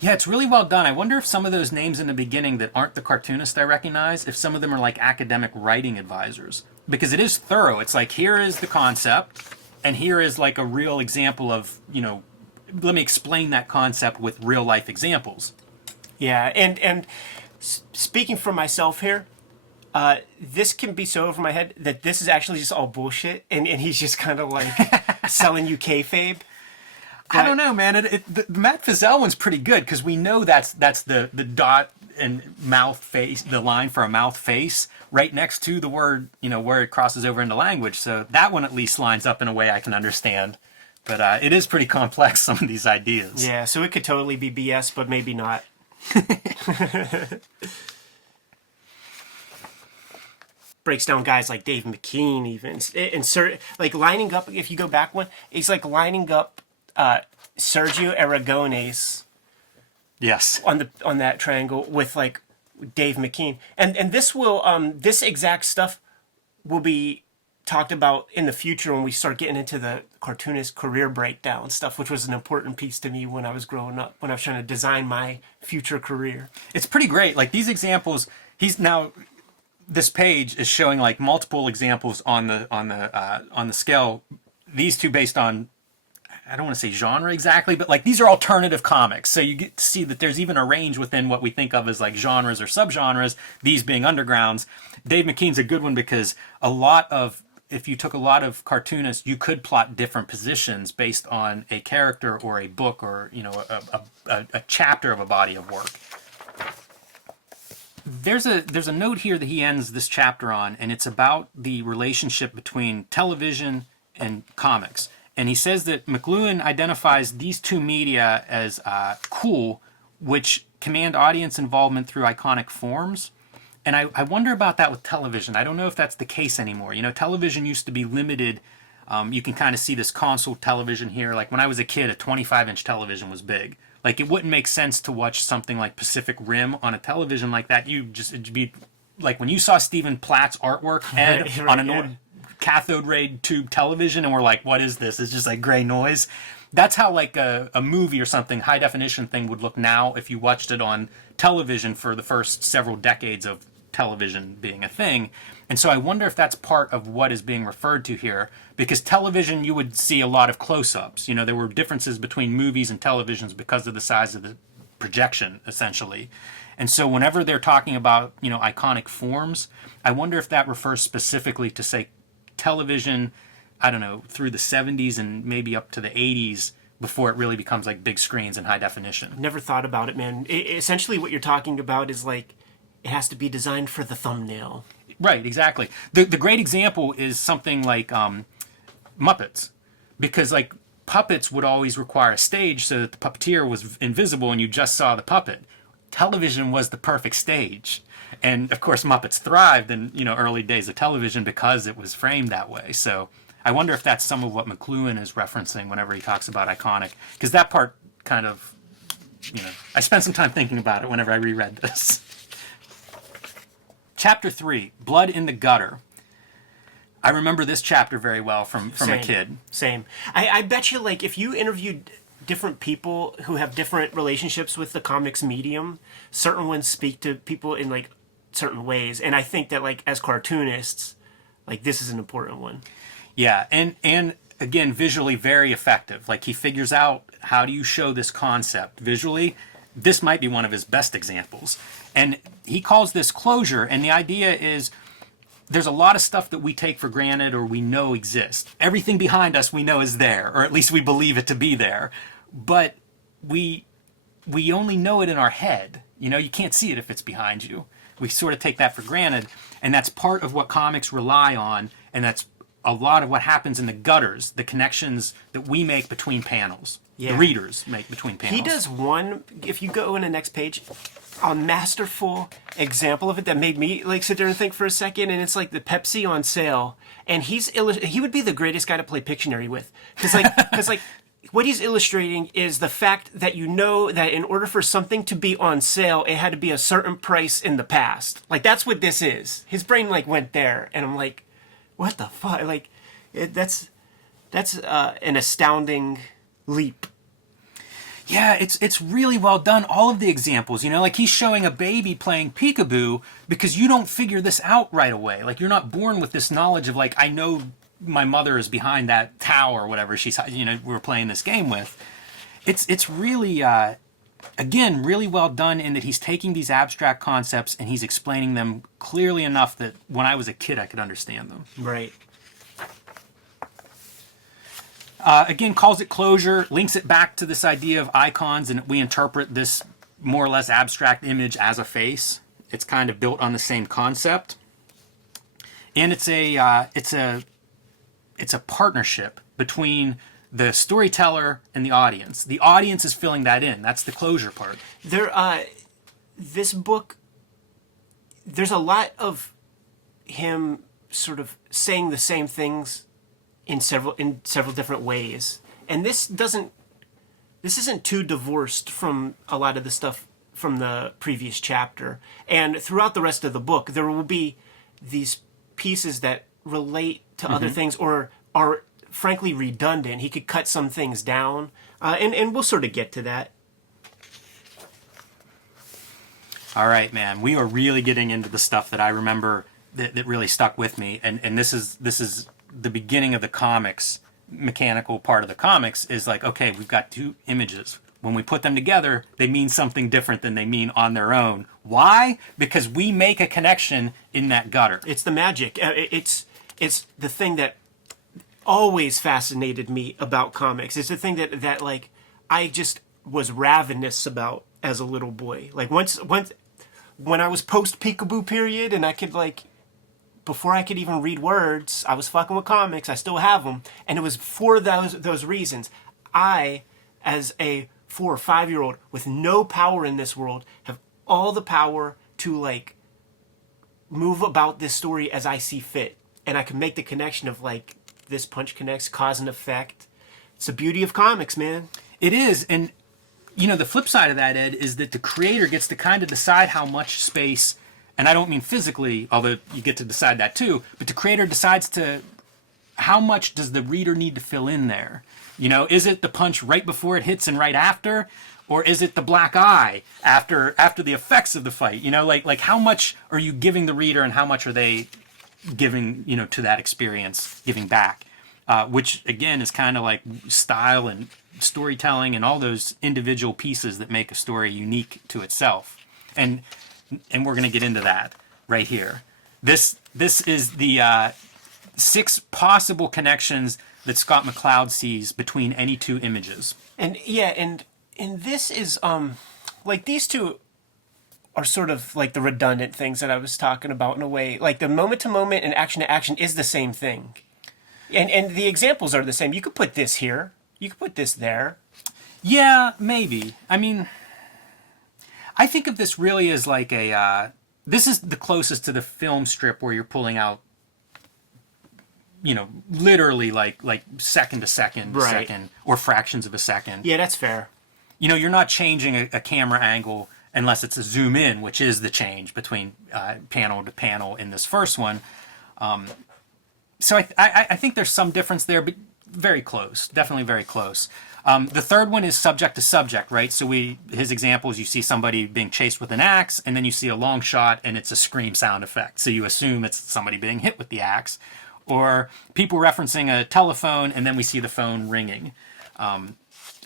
Yeah, it's really well done. I wonder if some of those names in the beginning that aren't the cartoonist I recognize, if some of them are like academic writing advisors. Because it is thorough. It's like, here is the concept, and here is like a real example of, let me explain that concept with real life examples. Yeah, and speaking for myself here, this can be so over my head that this is actually just all bullshit, and he's just kind of like selling you kayfabe. I don't know, man. The Matt Fizel one's pretty good because we know that's the dot and mouth face, the line for a mouth face, right next to the word, where it crosses over into language. So that one at least lines up in a way I can understand. But it is pretty complex, some of these ideas. Yeah, so it could totally be BS, but maybe not. Breaks down guys like Dave McKean, even insert like lining up. If you go back one, it's like lining up Sergio Aragonés, yes, on that triangle with like Dave McKean, and this will this exact stuff will be talked about in the future when we start getting into the cartoonist career breakdown stuff, which was an important piece to me when I was growing up, when I was trying to design my future career. It's pretty great. Like these examples, this page is showing like multiple examples on the scale. These two based on, I don't want to say genre exactly, but like these are alternative comics. So you get to see that there's even a range within what we think of as like genres or subgenres, these being undergrounds. Dave McKean's a good one because if you took a lot of cartoonists, you could plot different positions based on a character or a book or, a chapter of a body of work. There's a note here that he ends this chapter on, and it's about the relationship between television and comics. And he says that Mcluhan identifies these two media as cool, which command audience involvement through iconic forms. And I wonder about that with television. I don't know if that's the case anymore. Television used to be limited. You can kind of see this console television here. Like when I was a kid, a 25-inch television was big. Like it wouldn't make sense to watch something like Pacific Rim on a television like that. It'd be like when you saw Stephen Platt's artwork on an old cathode ray tube television and we're like, what is this? It's just like gray noise. That's how like a movie or something, high definition thing would look now if you watched it on television for the first several decades of television being a thing. And so I wonder if that's part of what is being referred to here, because television, you would see a lot of close-ups. There were differences between movies and televisions because of the size of the projection, essentially. And so whenever they're talking about, iconic forms, I wonder if that refers specifically to, say, television, I don't know, through the 70s and maybe up to the 80s before it really becomes like big screens and high definition. Never thought about it, man. Essentially what you're talking about is like, it has to be designed for the thumbnail. Right, exactly. The great example is something like Muppets, because like puppets would always require a stage so that the puppeteer was invisible and you just saw the puppet. Television was the perfect stage. And of course Muppets thrived in early days of television because it was framed that way. So I wonder if that's some of what Mcluhan is referencing whenever he talks about iconic, because that part kind of, I spent some time thinking about it whenever I reread this. Chapter 3, Blood in the Gutter. I remember this chapter very well from a kid. Same. I bet you, like, if you interviewed different people who have different relationships with the comics medium, certain ones speak to people in, like, certain ways. And I think that, like, as cartoonists, like, this is an important one. Yeah, and again, visually very effective. Like, he figures out how do you show this concept visually. This might be one of his best examples. And he calls this closure, and the idea is there's a lot of stuff that we take for granted or we know exist. Everything behind us we know is there, or at least we believe it to be there. But we only know it in our head. You can't see it if it's behind you. We sort of take that for granted, and that's part of what comics rely on, and that's a lot of what happens in the gutters, the connections that we make between panels. Yeah. The readers make between panels. He does one, if you go in the next page, a masterful example of it that made me like sit there and think for a second, and it's like the Pepsi on sale, and he would be the greatest guy to play Pictionary with, because like what he's illustrating is the fact that you know that in order for something to be on sale, it had to be a certain price in the past. Like that's what this is. His brain like went there, and I'm like, what the fuck? Like that's an astounding leap. Yeah, it's really well done. All of the examples, like he's showing a baby playing peekaboo because you don't figure this out right away. Like you're not born with this knowledge of like, I know my mother is behind that tower or whatever we're playing this game with. It's really, again, really well done in that he's taking these abstract concepts and he's explaining them clearly enough that when I was a kid I could understand them. Right. Again, calls it closure, links it back to this idea of icons, and we interpret this more or less abstract image as a face. It's kind of built on the same concept, and it's a partnership between the storyteller and the audience. The audience is filling that in. That's the closure part. This book, there's a lot of him sort of saying the same things in several different ways, and this isn't too divorced from a lot of the stuff from the previous chapter. And throughout the rest of the book, there will be these pieces that relate to other things or are frankly redundant. He could cut some things down, and we'll sort of get to that. All right, man. We are really getting into the stuff that I remember that really stuck with me, and this is the beginning of the comics. Mechanical part of the comics is like, okay, we've got two images. When we put them together, they mean something different than they mean on their own. Why? Because we make a connection in that gutter. It's the magic. It's the thing that always fascinated me about comics. It's the thing that like I just was ravenous about as a little boy. Like once when I was post Peekaboo period and I could like, before I could even read words, I was fucking with comics. I still have them, and it was for those reasons. I, as a 4 or 5-year-old with no power in this world, have all the power to like move about this story as I see fit, and I can make the connection of like this punch connects, cause and effect. It's the beauty of comics, man. It is, and the flip side of that, Ed, is that the creator gets to kind of decide how much space. And I don't mean physically, although you get to decide that too, but the creator decides how much does the reader need to fill in there? Is it the punch right before it hits and right after? Or is it the black eye after the effects of the fight? Like how much are you giving the reader and how much are they giving, to that experience, giving back? Which again is kind of like style and storytelling and all those individual pieces that make a story unique to itself. And we're going to get into that right here. This is the 6 possible connections that Scott McCloud sees between any two images. And yeah, and this is like these two are sort of like the redundant things that I was talking about in a way. Like the moment to moment and action to action is the same thing. And the examples are the same. You could put this here. You could put this there. Yeah, maybe. I mean, I think of this really as like this is the closest to the film strip where you're pulling out, literally like second to second to Right. second or fractions of a second. Yeah, that's fair. You're not changing a camera angle unless it's a zoom in, which is the change between panel to panel in this first one. So I think there's some difference there, but very close, definitely very close. The third one is subject to subject, right? So his example is you see somebody being chased with an axe, and then you see a long shot, and it's a scream sound effect. So you assume it's somebody being hit with the axe. Or people referencing a telephone, and then we see the phone ringing.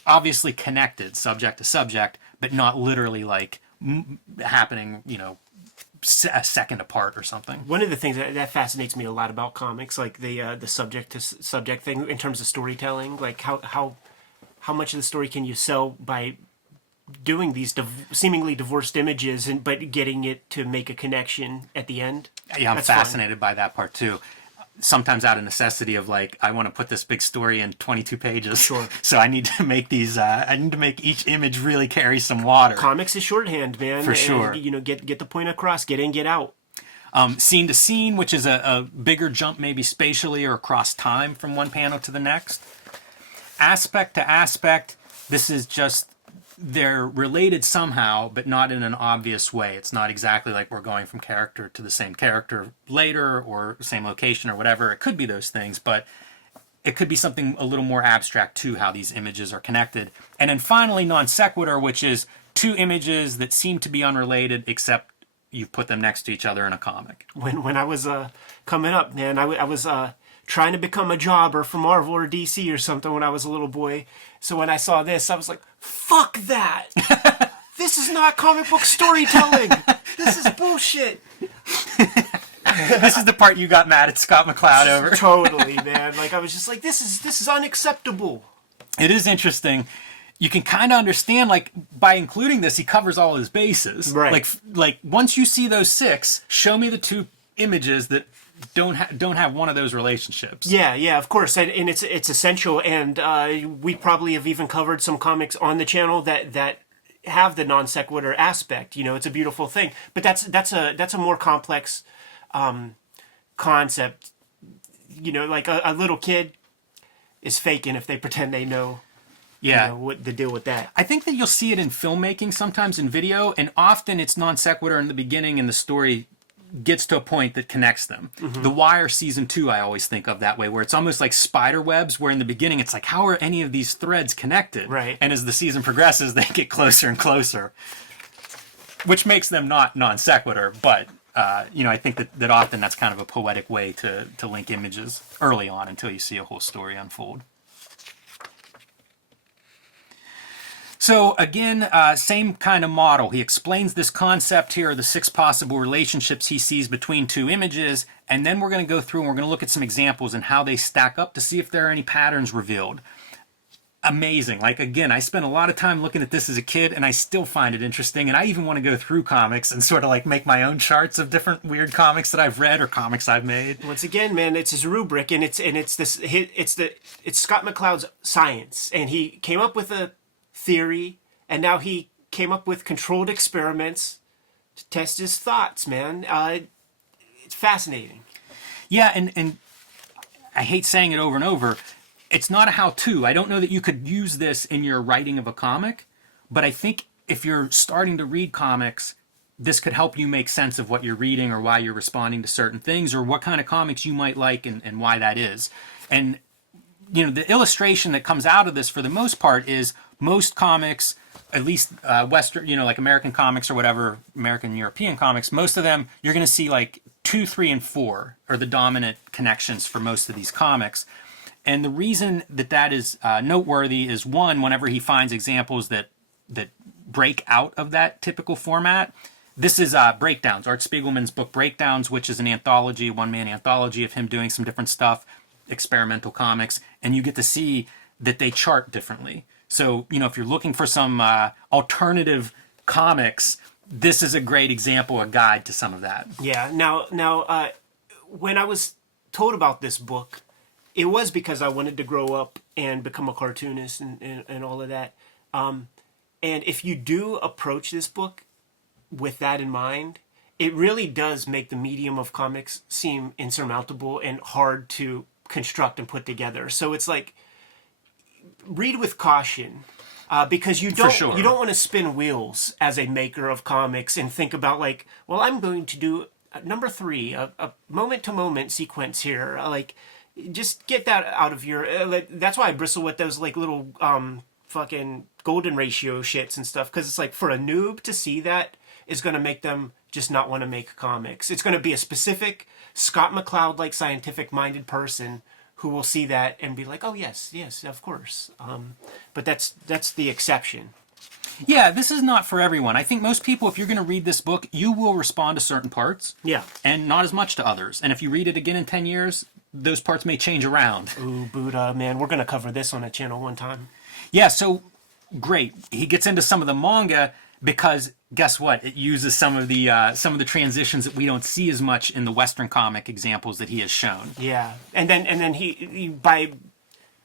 Obviously connected, subject to subject, but not literally like happening, a second apart or something. One of the things that fascinates me a lot about comics, like the subject to subject thing in terms of storytelling, like how much of the story can you sell by doing these seemingly divorced images, but getting it to make a connection at the end? Yeah, I'm That's fascinated by that part too. sometimes out of necessity of like, I want to put this big story in 22 pages. Sure. So I need to make these, I need to make each image really carry some water. Comics is shorthand, man. For sure. And, you know, get the point across, get in, get out. Scene to scene, which is a bigger jump maybe spatially or across time from one panel to the next. Aspect to aspect, this is just, they're related somehow, but not in an obvious way. It's not exactly like we're going from character to the same character later or same location or whatever. It could be those things, but it could be something a little more abstract too, how these images are connected. And then finally, Non-Sequitur, which is two images that seem to be unrelated except you've put them next to each other in a comic. When I was coming up, man, I was trying to become a jobber for Marvel or DC or something when I was a little boy. So when I saw this, I was like, fuck that! This is not comic book storytelling! This is bullshit! This is the part you got mad at Scott McCloud over. Totally, man. Like, I was just like, this is unacceptable. It is interesting. You can kind of understand, like, by including this, he covers all his bases. Right. Like once you see those 6, show me the 2 images that don't have one of those relationships. Yeah, of course, and it's essential. And we probably have even covered some comics on the channel that have the non sequitur aspect. You know, it's a beautiful thing. But that's a more complex concept. You know, like a little kid is faking if they pretend they know. Yeah. You know, what the deal with that. I think that you'll see it in filmmaking, sometimes in video, and often it's non sequitur in the beginning and the story gets to a point that connects them. Mm-hmm. The Wire season 2 I always think of that way, where it's almost like spider webs, where in the beginning it's like, how are any of these threads connected? Right. And as the season progresses, they get closer and closer, which makes them not non sequitur, but you know, I think that often that's kind of a poetic way to link images early on until you see a whole story unfold. So again, same kind of model. He explains this concept here, the 6 possible relationships he sees between 2 images, and then we're going to go through and we're going to look at some examples and how they stack up to see if there are any patterns revealed. Amazing. Like, again, I spent a lot of time looking at this as a kid, and I still find it interesting, and I even want to go through comics and sort of like make my own charts of different weird comics that I've read or comics I've made. Once again, man, it's his rubric, and it's Scott McCloud's science, and he came up with a theory, and now he came up with controlled experiments to test his thoughts, man. It's fascinating. Yeah, and I hate saying it over and over, it's not a how-to. I don't know that you could use this in your writing of a comic, but I think if you're starting to read comics, this could help you make sense of what you're reading or why you're responding to certain things or what kind of comics you might like and why that is. And, you know, the illustration that comes out of this for the most part is most comics, at least Western, you know, like American comics or whatever, American European comics, most of them, you're going to see like 2, 3, and 4 are the dominant connections for most of these comics. And the reason that is noteworthy is, one, whenever he finds examples that break out of that typical format. This is Breakdowns, Art Spiegelman's book Breakdowns, which is an anthology, a one-man anthology of him doing some different stuff, experimental comics, and you get to see that they chart differently. So, you know, if you're looking for some alternative comics, this is a great example, a guide to some of that. Yeah. Now, when I was told about this book, it was because I wanted to grow up and become a cartoonist and all of that. And if you do approach this book with that in mind, it really does make the medium of comics seem insurmountable and hard to construct and put together. So it's like, read with caution, because you don't want to spin wheels as a maker of comics and think about like, well, I'm going to do number 3, a moment-to-moment sequence here, like. Just get that out of your... that's why I bristle with those like little fucking golden ratio shits and stuff, because it's like for a noob to see that is going to make them just not want to make comics. It's going to be a specific Scott McCloud like scientific-minded person who will see that and be like, oh yes, of course. But that's the exception. Yeah, this is not for everyone. I think most people, if you're going to read this book, you will respond to certain parts. Yeah. And not as much to others. And if you read it again in 10 years... those parts may change around. Ooh, Buddha, man, we're going to cover this on a channel one time. Yeah, so great. He gets into some of the manga, because guess what? It uses some of the transitions that we don't see as much in the Western comic examples that he has shown. Yeah, and then he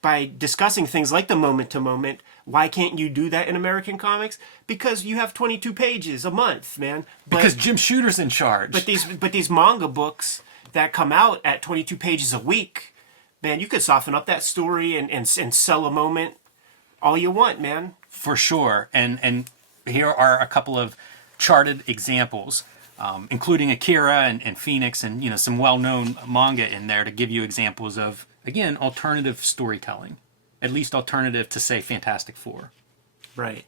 by discussing things like the moment to moment, why can't you do that in American comics? Because you have 22 pages a month, man. Because Jim Shooter's in charge. But these manga books that come out at 22 pages a week, man, you could soften up that story and sell a moment all you want, man. For sure. And here are a couple of charted examples, including Akira and Phoenix and some well-known manga in there to give you examples of, again, alternative storytelling. At least alternative to, say, Fantastic Four. Right.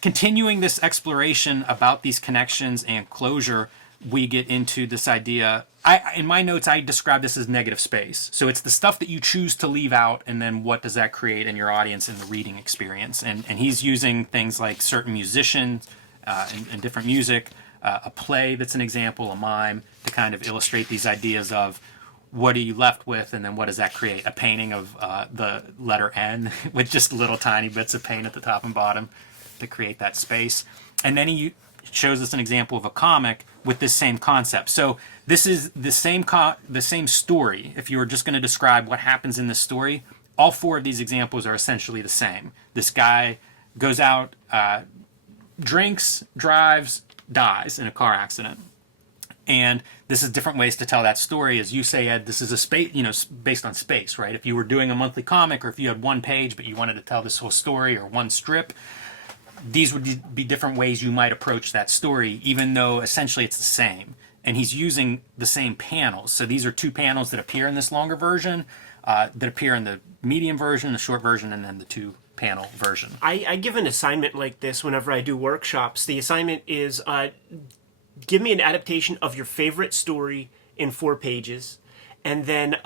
Continuing this exploration about these connections and closure, we get into this idea. In my notes, I describe this as negative space. So it's the stuff that you choose to leave out, and then what does that create in your audience in the reading experience? And he's using things like certain musicians and different music, a play that's an example, a mime, to kind of illustrate these ideas of what are you left with, and then what does that create? A painting of the letter N with just little tiny bits of paint at the top and bottom to create that space. And then he shows us an example of a comic with this same concept. So this is the same story. If you were just going to describe what happens in this story, all four of these examples are essentially the same. This guy goes out, drinks, drives, dies in a car accident. And this is different ways to tell that story. As you say, Ed, this is a space, based on space, right? If you were doing a monthly comic, or if you had one page but you wanted to tell this whole story or one strip, these would be different ways you might approach that story, even though essentially it's the same. And he's using the same panels. So these are two panels that appear in this longer version, that appear in the medium version, the short version, and then the two-panel version. I give an assignment like this whenever I do workshops. The assignment is give me an adaptation of your favorite story in 4 pages, and then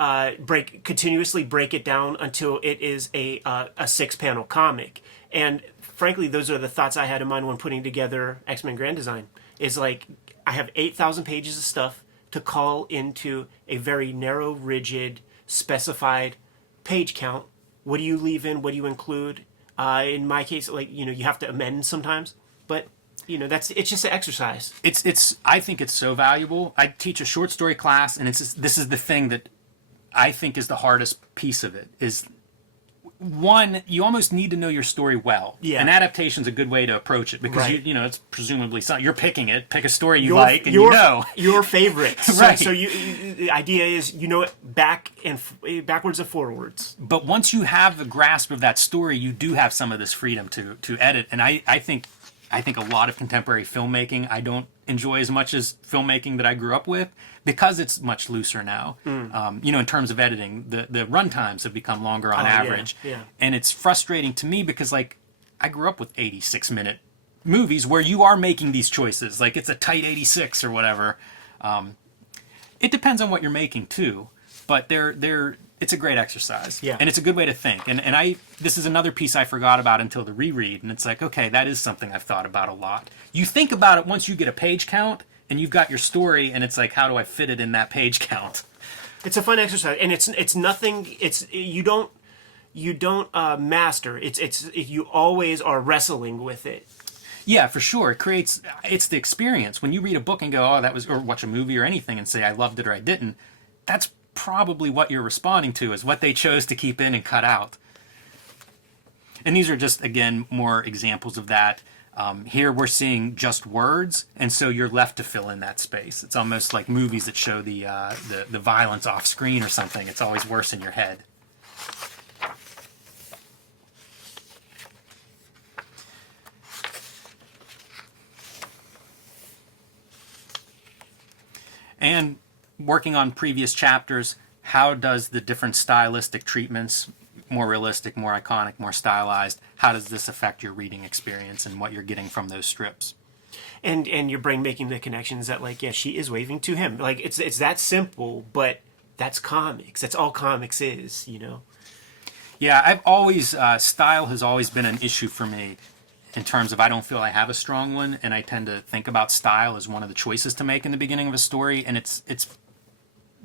continuously break it down until it is a 6-panel comic. And frankly, those are the thoughts I had in mind when putting together X-Men Grand Design. Is like, I have 8,000 pages of stuff to call into a very narrow, rigid, specified page count. What do you leave in? What do you include? In my case, you have to amend sometimes, but it's just an exercise. I think it's so valuable. I teach a short story class, and this is the thing that I think is the hardest piece of it is, one, you almost need to know your story well. Yeah. An adaptation's a good way to approach it because it's presumably something you're picking it. Pick a story you your, like, and your favorites. Right. So the idea is it backwards and forwards. But once you have the grasp of that story, you do have some of this freedom to edit. And I think a lot of contemporary filmmaking I don't enjoy as much as filmmaking that I grew up with, because it's much looser now. In terms of editing, the run times have become longer on average. Yeah. And it's frustrating to me because, I grew up with 86-minute movies where you are making these choices. Like, it's a tight 86 or whatever. It depends on what you're making, too. But it's a great exercise. Yeah. And it's a good way to think. And this is another piece I forgot about until the reread. And it's like, okay, that is something I've thought about a lot. You think about it once you get a page count, and you've got your story, and it's like, how do I fit it in that page count? It's a fun exercise, and it's nothing. You don't master. You always are wrestling with it. Yeah, for sure. It's the experience. When you read a book and go, oh, that was, or watch a movie or anything and say, I loved it or I didn't, that's probably what you're responding to, is what they chose to keep in and cut out. And these are just, again, more examples of that. Here we're seeing just words, and so you're left to fill in that space. It's almost like movies that show the violence off screen or something. It's always worse in your head. And working on previous chapters, how does the different stylistic treatments, more realistic, more iconic, more stylized, how does this affect your reading experience and what you're getting from those strips? And your brain making the connections that, she is waving to him. It's that simple, but that's comics. That's all comics is, Yeah, I've always, style has always been an issue for me in terms of I don't feel I have a strong one, and I tend to think about style as one of the choices to make in the beginning of a story, and it's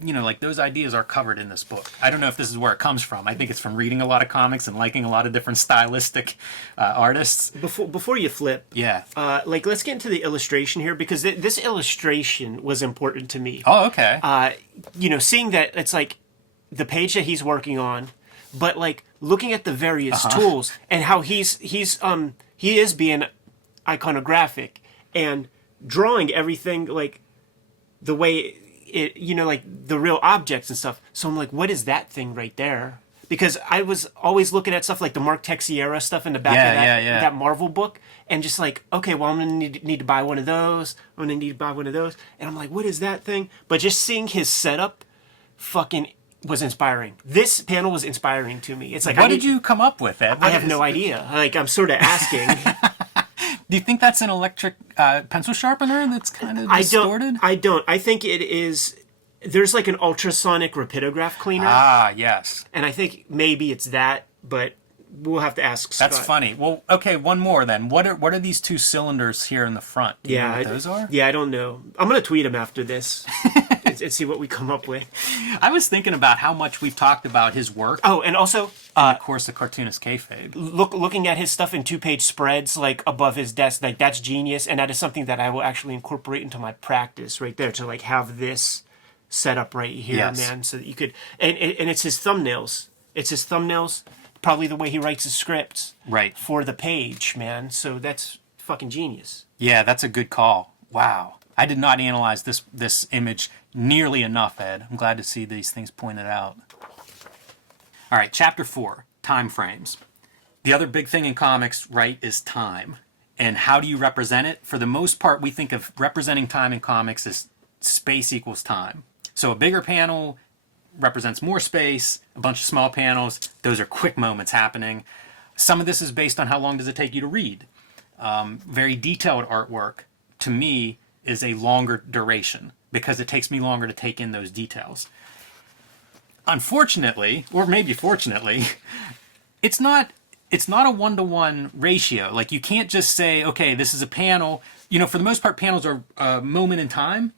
like those ideas are covered in this book. I don't know if this is where it comes from. I think it's from reading a lot of comics and liking a lot of different stylistic artists. Before you flip, Yeah. like let's get into the illustration here because this illustration was important to me. Oh, okay. Seeing that it's like the page that he's working on, but like looking at the various tools and how he is being iconographic and drawing everything like the way it, like the real objects and stuff. So I'm like, what is that thing right there? Because I was always looking at stuff like the Mark Texiera stuff in the back of that Marvel book, and just like, okay, well, I'm gonna need to buy one of those. I'm gonna need to buy one of those, and I'm like, what is that thing? But just seeing his setup, fucking was inspiring. This panel was inspiring to me. It's like, what did you come up with, Ed? I have no idea. Like, I'm sort of asking. Do you think that's an electric pencil sharpener that's kind of distorted? I don't. I think it is. There's like an ultrasonic rapidograph cleaner. Ah, yes. And I think maybe it's that, but we'll have to ask Scott. That's funny. Well, okay, one more then. What are these two cylinders here in the front? Do you know what those are? Yeah, I don't know. I'm going to tweet them after this and see what we come up with. I was thinking about how much we've talked about his work. Oh, and also, of course, the Cartoonist Kayfabe. Looking at his stuff in 2-page spreads, like above his desk, like that's genius, and that is something that I will actually incorporate into my practice right there to like have this set up right here, man, so that you could, and it's his thumbnails. It's his thumbnails, probably the way he writes his scripts, right, for the page, man. So that's fucking genius. Yeah, that's a good call. Wow. I did not analyze this image nearly enough, Ed. I'm glad to see these things pointed out. All right, chapter 4, time frames. The other big thing in comics, right, is time. And how do you represent it? For the most part, we think of representing time in comics as space equals time. So a bigger panel represents more space, a bunch of small panels, those are quick moments happening. Some of this is based on how long does it take you to read. Very detailed artwork, to me, is a longer duration because it takes me longer to take in those details. Unfortunately, or maybe fortunately, it's not a 1-to-1 ratio. Like, you can't just say, okay, this is a panel. For the most part, panels are a moment in time,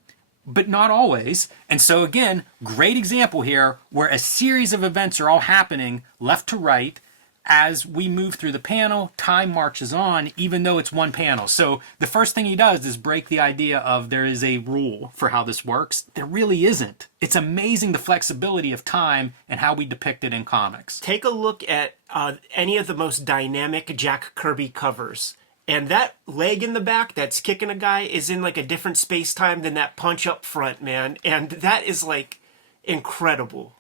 but not always. And so again, great example here where a series of events are all happening left to right. As we move through the panel, time marches on, even though it's one panel. So the first thing he does is break the idea of there is a rule for how this works. There really isn't. It's amazing the flexibility of time and how we depict it in comics. Take a look at any of the most dynamic Jack Kirby covers. And that leg in the back that's kicking a guy is in like a different space-time than that punch up front, man. And that is like incredible.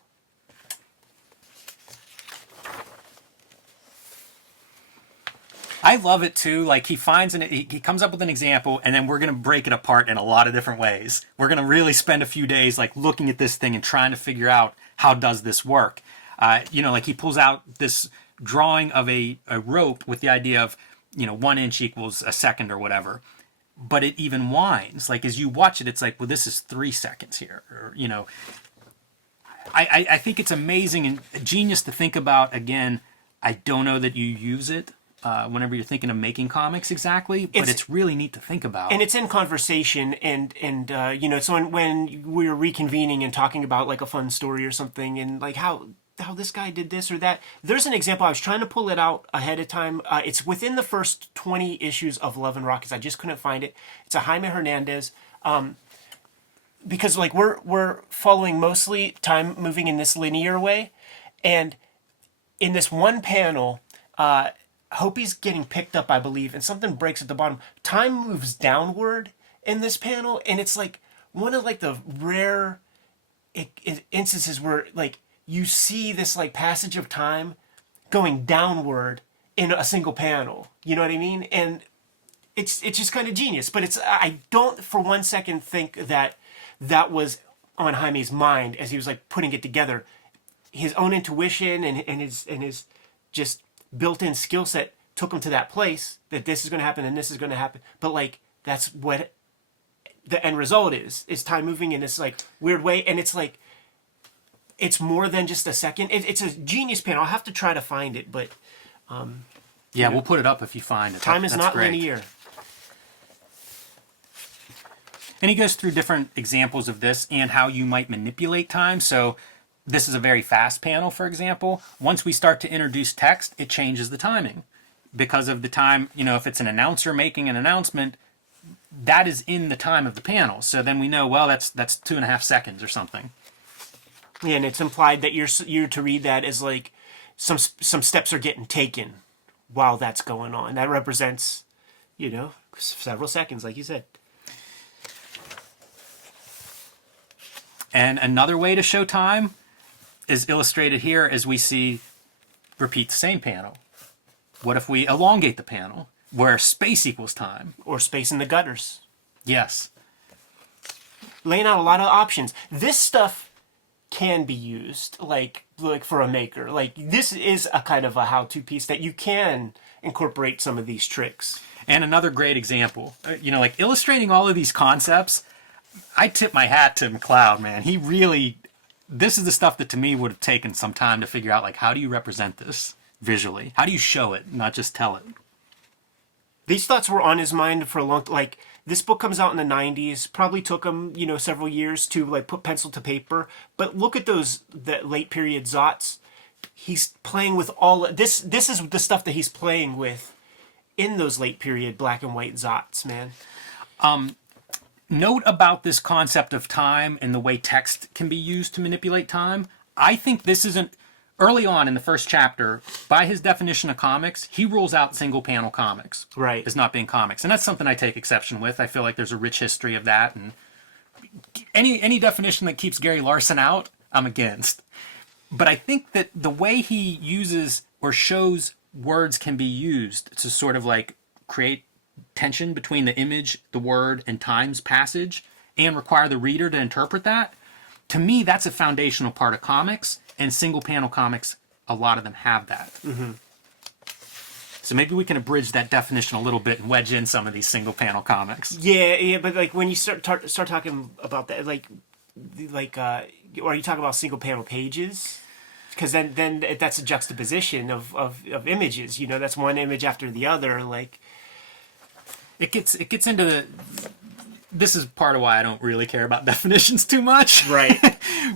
I love it too. Like, he finds he comes up with an example, and then we're going to break it apart in a lot of different ways. We're going to really spend a few days like looking at this thing and trying to figure out how does this work. Like he pulls out this drawing of a rope with the idea of 1 inch equals a second or whatever, but it even winds. Like, as you watch it, it's like, well, this is 3 seconds here, or I think it's amazing and genius to think about. Again, I don't know that you use it whenever you're thinking of making comics exactly, but it's really neat to think about. And it's in conversation, and so when we were reconvening and talking about like a fun story or something, and like how this guy did this or that. There's an example. I was trying to pull it out ahead of time. It's within the first 20 issues of Love and Rockets. I just couldn't find it. It's a Jaime Hernandez. Because like we're following mostly time moving in this linear way, and in this one panel, Hopi's getting picked up, I believe, and something breaks at the bottom. Time moves downward in this panel, and it's like one of like the rare instances where like you see this like passage of time going downward in a single panel. You know what I mean? And it's just kind of genius. But I don't for one second think that was on Jaime's mind as he was like putting it together. His own intuition and his just built-in skill set took him to that place that this is going to happen and this is going to happen. But like that's what the end result is time moving in this like weird way, and it's like it's more than just a second. It's a genius panel. I'll have to try to find it, but we'll put it up if you find it. Time is not great. linear. And he goes through different examples of this and how you might manipulate time. So this is a very fast panel, for example. Once we start to introduce text, it changes the timing. Because of the time, if it's an announcer making an announcement, that is in the time of the panel. So then we know, well, that's 2.5 seconds or something. Yeah, and it's implied that you're to read that as like some steps are getting taken while that's going on. That represents, several seconds, like you said. And another way to show time is illustrated here as we see repeat the same panel. What if we elongate the panel where space equals time? Or space in the gutters. Yes. Laying out a lot of options. This stuff can be used like for a maker. Like this is a kind of a how-to piece that you can incorporate some of these tricks. And another great example, like illustrating all of these concepts, I tip my hat to McCloud, man. He really, this is the stuff that to me would have taken some time to figure out, like, how do you represent this visually? How do you show it, not just tell it? These thoughts were on his mind for a long time. Like, this book comes out in the 90s. Probably took him, several years to, like, put pencil to paper. But look at the late period Zots. He's playing with all... This is the stuff that he's playing with in those late period black and white Zots, man. Note about this concept of time and the way text can be used to manipulate time. I think this isn't... Early on in the first chapter, by his definition of comics, he rules out single-panel comics Right. as not being comics. And that's something I take exception with. I feel like there's a rich history of that. And any definition that keeps Gary Larson out, I'm against. But I think that the way he uses or shows words can be used to sort of like create tension between the image, the word, and time's passage and require the reader to interpret that, to me, that's a foundational part of comics. And single-panel comics, a lot of them have that. Mm-hmm. So maybe we can abridge that definition a little bit and wedge in some of these single-panel comics. Yeah, but like when you start talking about that, or you talk about single-panel pages, because then that's a juxtaposition of images. That's one image after the other. Like it gets into the. This is part of why I don't really care about definitions too much. Right.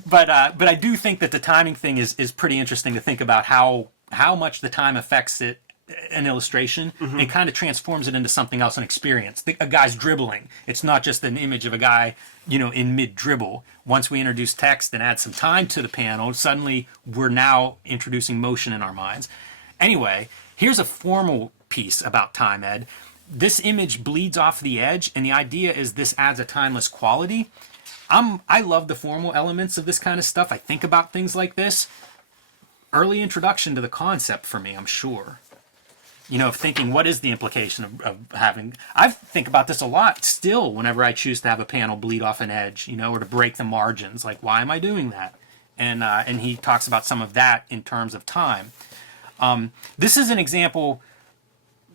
But I do think that the timing thing is pretty interesting to think about how much the time affects it, an illustration, mm-hmm. and kind of transforms it into something else, an experience. A guy's dribbling. It's not just an image of a guy, in mid-dribble. Once we introduce text and add some time to the panel, suddenly we're now introducing motion in our minds. Anyway, here's a formal piece about time, Ed. This image bleeds off the edge, and the idea is this adds a timeless quality. I love the formal elements of this kind of stuff. I think about things like this. Early introduction to the concept for me, I'm sure. Of thinking, what is the implication of having... I think about this a lot still whenever I choose to have a panel bleed off an edge, or to break the margins. Like, why am I doing that? And he talks about some of that in terms of time. This is an example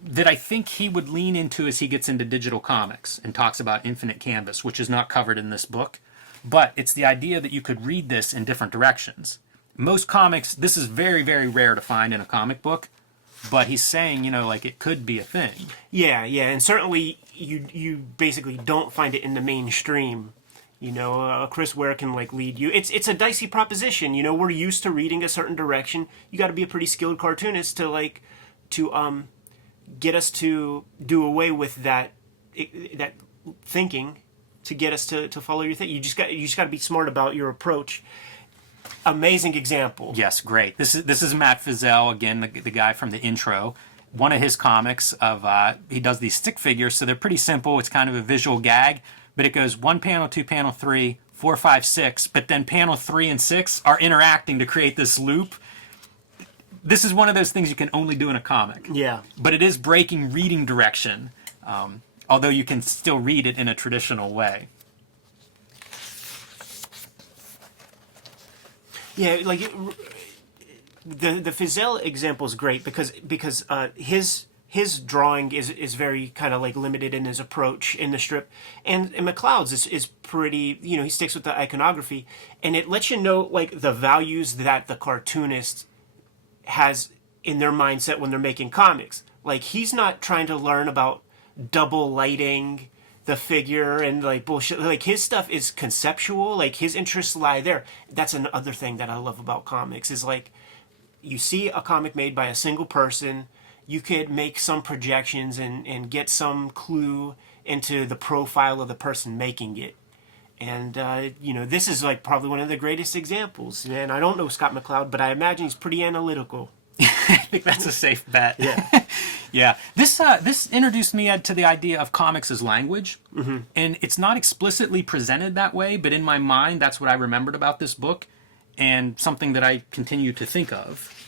that I think he would lean into as he gets into digital comics and talks about infinite canvas, which is not covered in this book. But it's the idea that you could read this in different directions. Most comics, this is very, very rare to find in a comic book, but he's saying, it could be a thing. Yeah, and certainly you basically don't find it in the mainstream. Chris Ware can lead you. It's a dicey proposition. We're used to reading a certain direction. You got to be a pretty skilled cartoonist to get us to do away with that thinking, to get us to follow your thing. You just got to be smart about your approach. Amazing example. Yes, great. This is Matt Fizel, again, the guy from the intro. One of his comics he does these stick figures, so they're pretty simple. It's kind of a visual gag, but it goes 1 panel, 2 panel, 3, 4, 5, 6, but then panel 3 and 6 are interacting to create this loop. This is one of those things you can only do in a comic. Yeah. But it is breaking reading direction, although you can still read it in a traditional way. Yeah, the Fizel example is great because his drawing is very kind of limited in his approach in the strip, and McCloud's is pretty. He sticks with the iconography, and it lets you know the values that the cartoonist has in their mindset when they're making comics. He's not trying to learn about double lighting, the figure and like bullshit. Like his stuff is conceptual. Like his interests lie there. That's another thing that I love about comics is like you see a comic made by a single person, you could make some projections and get some clue into the profile of the person making it. And, this is like probably one of the greatest examples. And I don't know Scott McCloud, but I imagine he's pretty analytical. I think that's a safe bet. Yeah. Yeah. This introduced me, Ed, to the idea of comics as language. Mm-hmm. And it's not explicitly presented that way, but in my mind, that's what I remembered about this book and something that I continue to think of.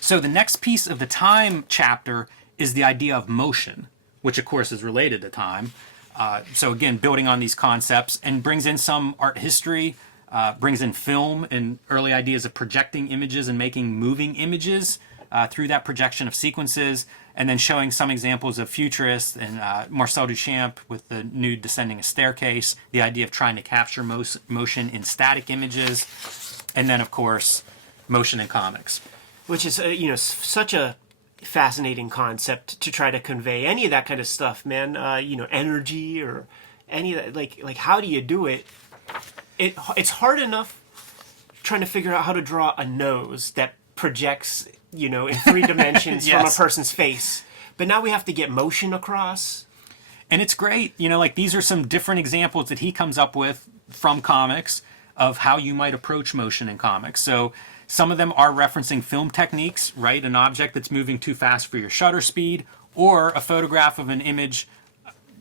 So the next piece of the time chapter is the idea of motion, which of course is related to time. So again, building on these concepts and brings in some art history, brings in film and early ideas of projecting images and making moving images through that projection of sequences, and then showing some examples of futurists and Marcel Duchamp with the nude descending a staircase, the idea of trying to capture motion in static images, and then of course motion in comics. Which is, such a fascinating concept to try to convey any of that kind of stuff, man. Energy or any of that. Like how do you do it? It's hard enough trying to figure out how to draw a nose that projects, in 3 dimensions Yes. from a person's face. But now we have to get motion across. And it's great. These are some different examples that he comes up with from comics of how you might approach motion in comics. So some of them are referencing film techniques, right? An object that's moving too fast for your shutter speed, or a photograph of an image.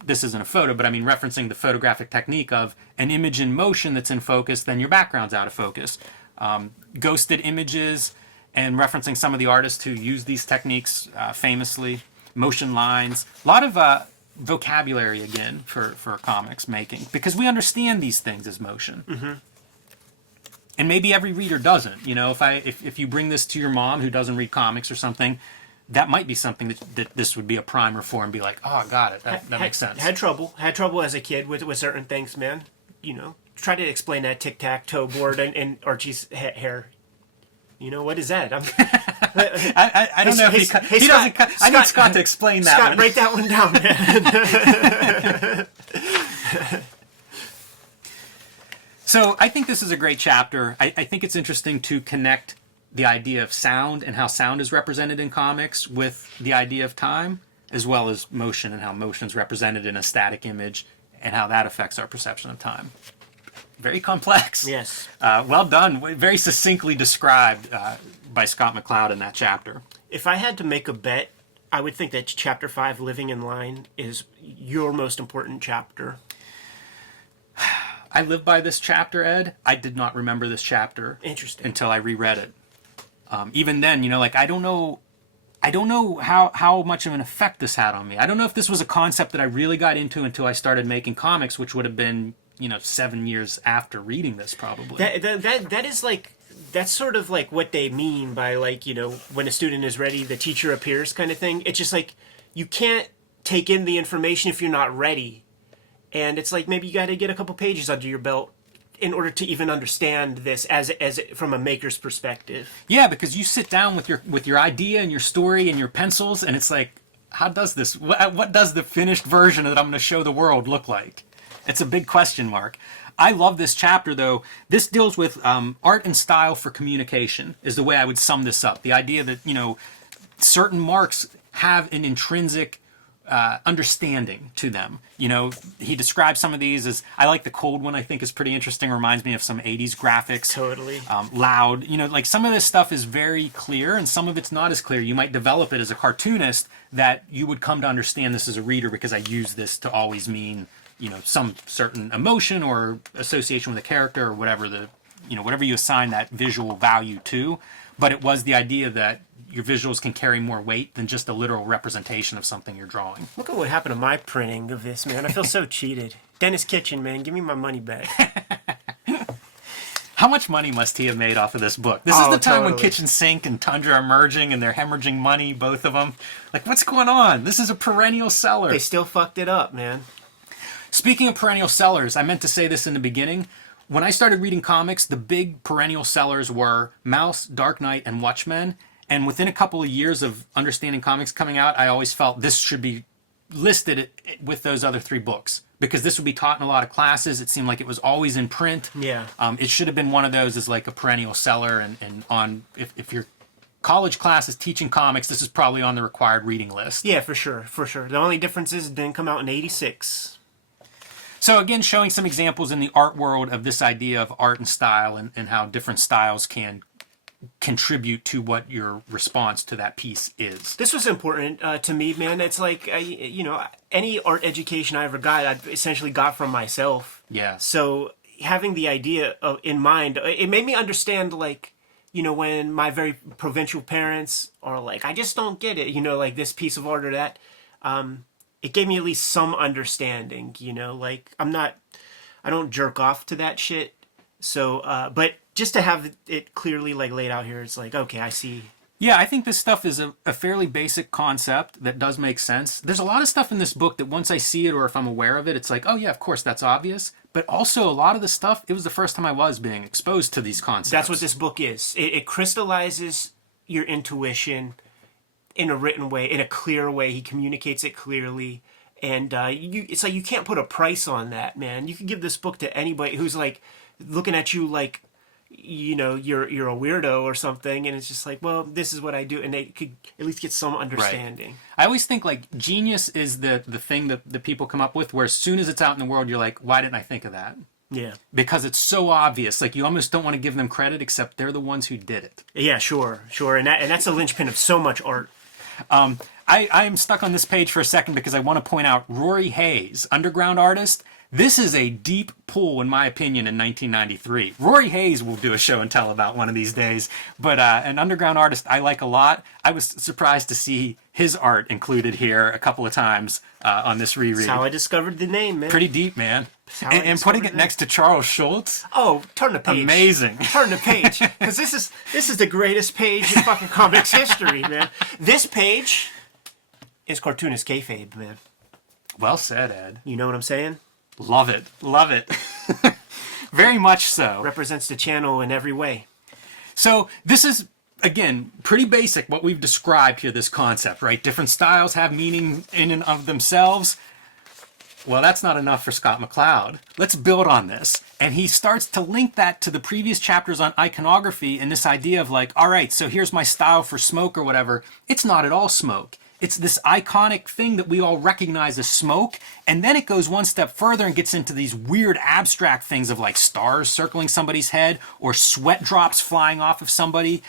This isn't a photo, but I mean referencing the photographic technique of an image in motion that's in focus, then your background's out of focus. Ghosted images, and referencing some of the artists who use these techniques famously. Motion lines. A lot of vocabulary, again, for comics making, because we understand these things as motion. Mm-hmm. And maybe every reader doesn't. If you bring this to your mom who doesn't read comics or something, that might be something that this would be a primer for and be like, oh, I got it. That makes sense. Had trouble as a kid with certain things, man. Try to explain that tic-tac-toe board and Archie's hair. What is that? I don't know if he Scott, doesn't. I need Scott to explain that. Scott, write that one down, man. So I think this is a great chapter. I think it's interesting to connect the idea of sound and how sound is represented in comics with the idea of time, as well as motion and how motion is represented in a static image and how that affects our perception of time. Very complex. Yes. Well done. Very succinctly described by Scott McCloud in that chapter. If I had to make a bet, I would think that Chapter 5, Living in Line, is your most important chapter. I live by this chapter, Ed. I did not remember this chapter until I reread it. Even then, I don't know how much of an effect this had on me. I don't know if this was a concept that I really got into until I started making comics, which would have been 7 years after reading this, probably. That is like, that's sort of like what they mean by when a student is ready, the teacher appears kind of thing. It's just like, you can't take in the information if you're not ready. And it's like, maybe you got to get a couple pages under your belt in order to even understand this as from a maker's perspective. Yeah, because you sit down with your idea and your story and your pencils, and it's like, how does this? What does the finished version that I'm going to show the world look like? It's a big question mark. I love this chapter, though. This deals with art and style for communication, is the way I would sum this up. The idea that, certain marks have an intrinsic understanding to them. He describes some of these as, I like the cold one, I think is pretty interesting. Reminds me of some 80s graphics. Totally. Loud. Some of this stuff is very clear and some of it's not as clear. You might develop it as a cartoonist that you would come to understand this as a reader because I use this to always mean some certain emotion or association with a character or whatever whatever you assign that visual value to. But it was the idea that your visuals can carry more weight than just a literal representation of something you're drawing. Look at what happened to my printing of this, man. I feel so cheated. Dennis Kitchen, man, give me my money back. How much money must he have made off of this book? This is the time totally. when Kitchen Sink and Tundra are merging and they're hemorrhaging money, both of them. Like, what's going on? This is a perennial seller. They still fucked it up, man. Speaking of perennial sellers, I meant to say this in the beginning. When I started reading comics, the big perennial sellers were Mouse, Dark Knight, and Watchmen. And within a couple of years of understanding comics coming out, I always felt this should be listed it with those other 3 books because this would be taught in a lot of classes. It seemed like it was always in print. Yeah. It should have been one of those as like a perennial seller, and on if your college class is teaching comics, this is probably on the required reading list. Yeah, for sure, for sure. The only difference is it didn't come out in '86. So again, showing some examples in the art world of this idea of art and style, and how different styles can contribute to what your response to that piece is. This was important to me, man. It's like, any art education I ever got, I essentially got from myself. Yeah. So having the idea in mind, it made me understand, like, when my very provincial parents are like, I just don't get it, like this piece of art or that. It gave me at least some understanding, like I don't jerk off to that shit. So, but just to have it clearly like laid out here, it's like, okay, I see. Yeah, I think this stuff is a fairly basic concept that does make sense. There's a lot of stuff in this book that once I see it or if I'm aware of it, it's like, oh yeah, of course, that's obvious. But also a lot of the stuff, it was the first time I was being exposed to these concepts. That's what this book is. It crystallizes your intuition in a written way, in a clear way. He communicates it clearly. And it's like you can't put a price on that, man. You can give this book to anybody who's like looking at you like, you're a weirdo or something, and it's just like, well, this is what I do, and they could at least get some understanding. Right. I always think like genius is the thing that people come up with where as soon as it's out in the world, you're like, why didn't I think of that? Yeah. Because it's so obvious. Like you almost don't want to give them credit except they're the ones who did it. Yeah, sure. And that's a linchpin of so much art. I am stuck on this page for a second because I want to point out Rory Hayes, underground artist. This is a deep pull, in my opinion, in 1993. Rory Hayes will do a show and tell about one of these days, but an underground artist I like a lot. I was surprised to see his art included here a couple of times on this reread. That's how I discovered the name, man. Pretty deep, man. And putting it next to Charles Schulz. Oh, turn the page. Amazing. Turn the page. Because this is the greatest page in fucking comics history, man. This page is Cartoonist Kayfabe, man. Well said, Ed. You know what I'm saying? Love it. Love it. Very much so. Represents the channel in every way. So this is, again, pretty basic what we've described here, this concept, right? Different styles have meaning in and of themselves. Well, that's not enough for Scott McCloud. Let's build on this. And he starts to link that to the previous chapters on iconography and this idea of like, all right, so here's my style for smoke or whatever. It's not at all smoke. It's this iconic thing that we all recognize as smoke. And then it goes one step further and gets into these weird abstract things of like stars circling somebody's head or sweat drops flying off of somebody.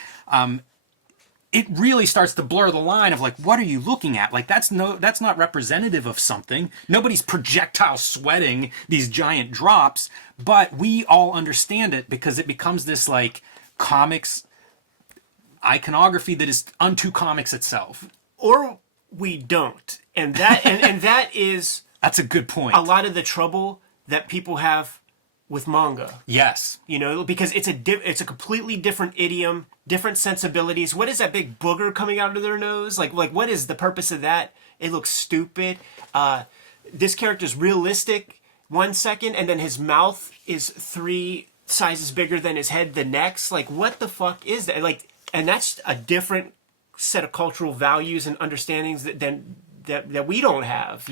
It really starts to blur the line of like, what are you looking at? Like that's not representative of something. Nobody's projectile sweating these giant drops, but we all understand it because it becomes this like comics iconography that is unto comics itself. Or we don't. And that and that is that's a good point. A lot of the trouble that people have with manga. Yes. Because it's a completely different idiom, different sensibilities. What is that big booger coming out of their nose? Like what is the purpose of that? It looks stupid. This character's realistic 1 second, and then his mouth is 3 sizes bigger than his head the next. Like, what the fuck is that? Like, and that's a different set of cultural values and understandings that we don't have,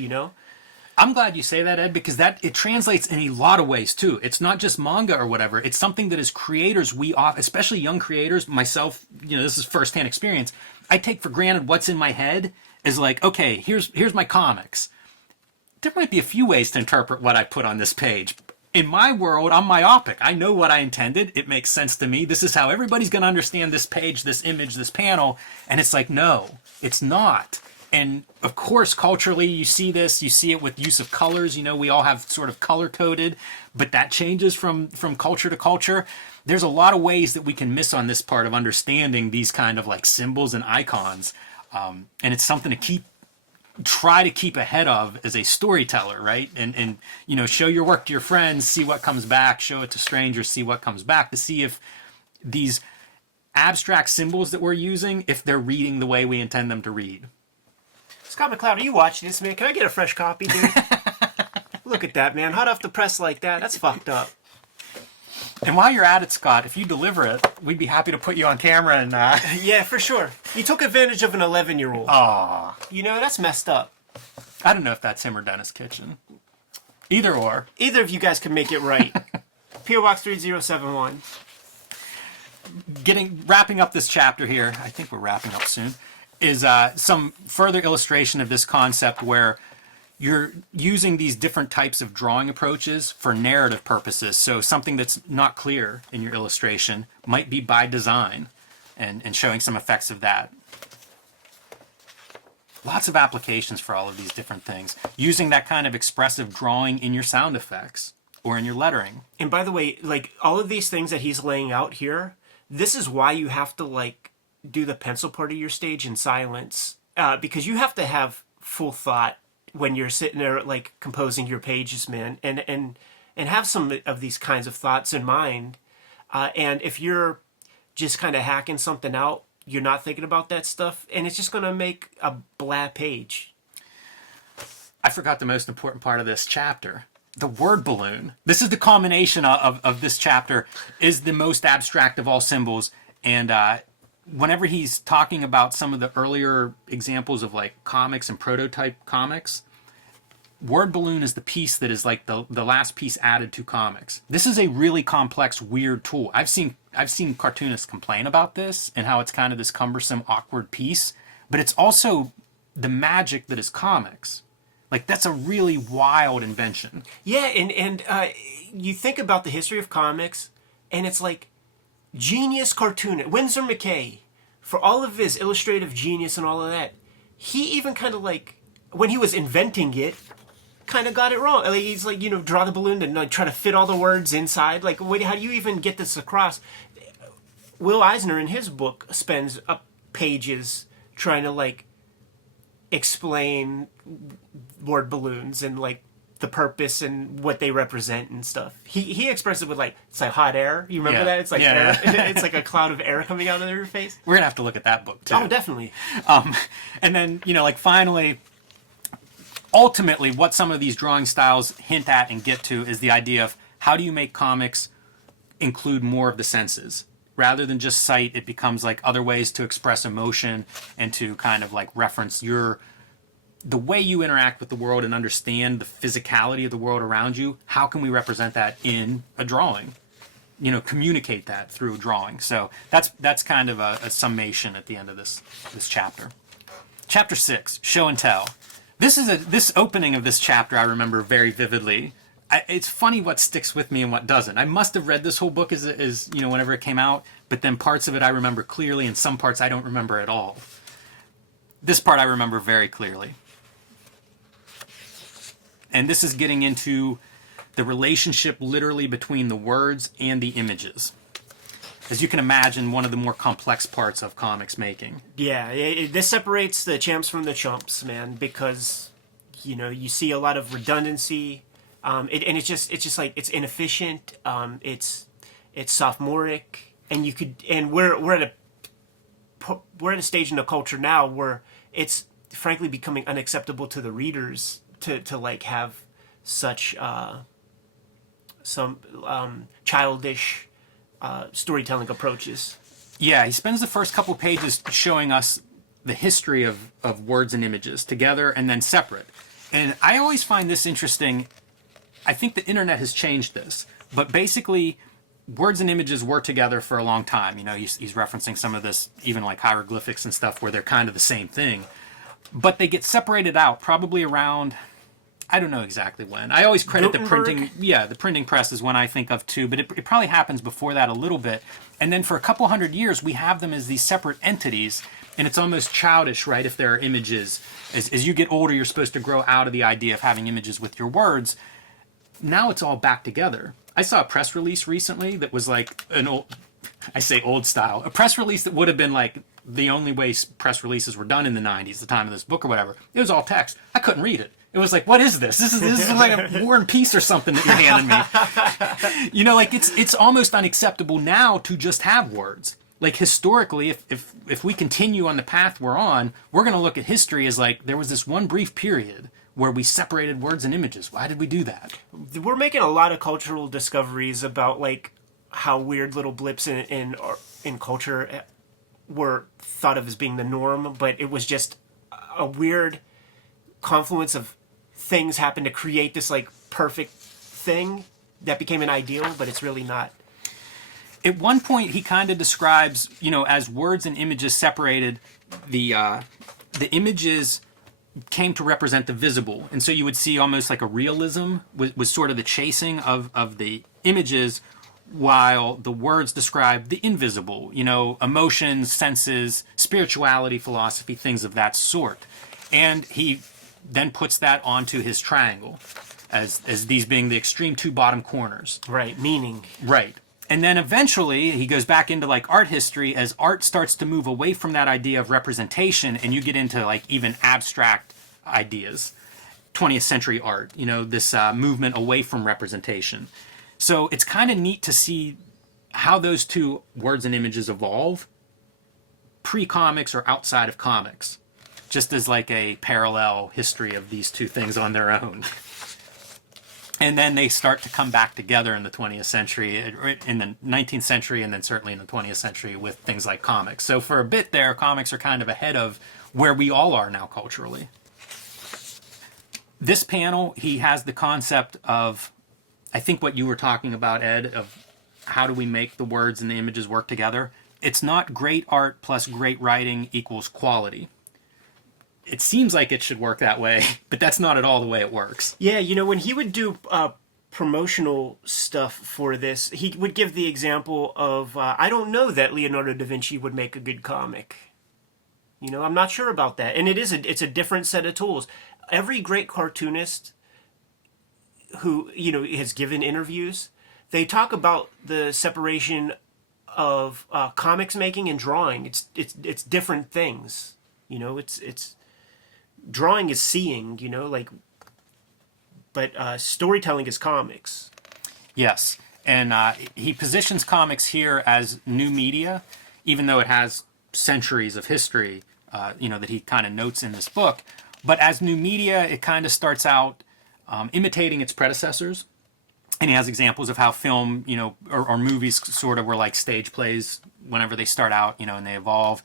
I'm glad you say that, Ed, because it translates in a lot of ways too. It's not just manga or whatever. It's something that as creators especially young creators, myself, this is firsthand experience. I take for granted what's in my head is like, okay, here's my comics. There might be a few ways to interpret what I put on this page. In my world, I'm myopic. I know what I intended. It makes sense to me. This is how everybody's going to understand this page, this image, this panel. And it's like, no, it's not. And of course, culturally, you see this. You see it with use of colors. We all have sort of color-coded, but that changes from culture to culture. There's a lot of ways that we can miss on this part of understanding these kind of like symbols and icons. And it's something to try to keep ahead of as a storyteller, right? And show your work to your friends, see what comes back, show it to strangers, see what comes back, to see if these abstract symbols that we're using, if they're reading the way we intend them to read. Scott McCloud, are you watching this, man? Can I get a fresh copy, dude? Look at that, man. Hot off the press like that. That's fucked up. And while you're at it, Scott, if you deliver it, we'd be happy to put you on camera and... Yeah, for sure. You took advantage of an 11-year-old. Aw. That's messed up. I don't know if that's him or Dennis Kitchen. Either or. Either of you guys can make it right. P.O. Box 3071. Wrapping up this chapter here, I think we're wrapping up soon, is some further illustration of this concept where you're using these different types of drawing approaches for narrative purposes. So something that's not clear in your illustration might be by design, and showing some effects of that. Lots of applications for all of these different things. Using that kind of expressive drawing in your sound effects or in your lettering. And by the way, like all of these things that he's laying out here, this is why you have to like do the pencil part of your stage in silence, because you have to have full thought when you're sitting there like composing your pages, man, and have some of these kinds of thoughts in mind. And if you're just kind of hacking something out, you're not thinking about that stuff, and it's just going to make a blah page. I forgot the most important part of this chapter. The word balloon. This is the culmination of this chapter, is the most abstract of all symbols. And whenever he's talking about some of the earlier examples of like comics and prototype comics, word balloon is the piece that is like the last piece added to comics. This is a really complex, weird tool. I've seen cartoonists complain about this and how it's kind of this cumbersome, awkward piece, but it's also the magic that is comics. Like, that's a really wild invention. Yeah, and you think about the history of comics, and it's like genius cartoonist Winsor McCay, for all of his illustrative genius and all of that, he even kind of like, when he was inventing it, kind of got it wrong. Like, he's like, draw the balloon and like try to fit all the words inside. Like, wait, how do you even get this across? Will Eisner in his book spends pages trying to like explain word balloons and like the purpose and what they represent and stuff. He expressed it with like, it's like hot air. You remember that? It's like air. It's like a cloud of air coming out of your face. We're gonna have to look at that book too. Oh, definitely. And then like finally, ultimately, what some of these drawing styles hint at and get to is the idea of how do you make comics include more of the senses. Rather than just sight, it becomes like other ways to express emotion and to kind of like reference the way you interact with the world and understand the physicality of the world around you. How can we represent that in a drawing? Communicate that through a drawing. So that's kind of a summation at the end of this chapter. Chapter 6, Show and Tell. This opening of this chapter I remember very vividly. It's funny what sticks with me and what doesn't. I must have read this whole book as whenever it came out, but then parts of it I remember clearly and some parts I don't remember at all. This part I remember very clearly. And this is getting into the relationship literally between the words and the images. As you can imagine, one of the more complex parts of comics making. Yeah, this separates the champs from the chumps, man, because you see a lot of redundancy. And it's just like it's inefficient. It's sophomoric, and we're at a stage in the culture now where it's frankly becoming unacceptable to the readers to like have such some childish storytelling approaches. Yeah, he spends the first couple pages showing us the history of words and images together and then separate. And I always find this interesting. I think the internet has changed this, but basically words and images were together for a long time. He's referencing some of this, even like hieroglyphics and stuff, where they're kind of the same thing, but they get separated out probably around, I don't know exactly when. I always credit the printing. Yeah, the printing press is one I think of too, but it probably happens before that a little bit. And then for a couple hundred years, we have them as these separate entities, and it's almost childish, right? If there are images, as you get older, you're supposed to grow out of the idea of having images with your words. Now it's all back together. I saw a press release recently that was like old style. A press release that would have been like the only way press releases were done in the 90s, the time of this book or whatever. It was all text. I couldn't read it. It was like, what is this? This is like a War and Peace or something that you're handing me. Like it's almost unacceptable now to just have words. Like historically, if we continue on the path we're on, we're going to look at history as like there was this one brief period where we separated words and images. Why did we do that? We're making a lot of cultural discoveries about like how weird little blips in culture were thought of as being the norm, but it was just a weird confluence of things happen to create this like perfect thing that became an ideal, but it's really not. At one point, he kind of describes, as words and images separated, the images came to represent the visible. And so you would see almost like a realism was sort of the chasing of the images, while the words describe the invisible, emotions, senses, spirituality, philosophy, things of that sort. And he then puts that onto his triangle as these being the extreme two bottom corners. Right, meaning. Right. And then eventually he goes back into like art history as art starts to move away from that idea of representation, and you get into like even abstract ideas. 20th century art, this movement away from representation. So it's kind of neat to see how those two words and images evolve pre-comics or outside of comics, just as like a parallel history of these two things on their own. And then they start to come back together in the 20th century, in the 19th century, and then certainly in the 20th century with things like comics. So for a bit there, comics are kind of ahead of where we all are now culturally. This panel, he has the concept of, I think what you were talking about, Ed, of how do we make the words and the images work together. It's not great art plus great writing equals quality. It seems like it should work that way, but that's not at all the way it works. Yeah, when he would do promotional stuff for this, he would give the example of, I don't know that Leonardo da Vinci would make a good comic. I'm not sure about that. And it's a different set of tools. Every great cartoonist who, has given interviews, they talk about the separation of comics making and drawing. It's different things. It's drawing is seeing, but storytelling is comics. Yes, and he positions comics here as new media, even though it has centuries of history, that he kind of notes in this book. But as new media, it kind of starts out imitating its predecessors. And he has examples of how film, or movies sort of were like stage plays whenever they start out, and they evolve.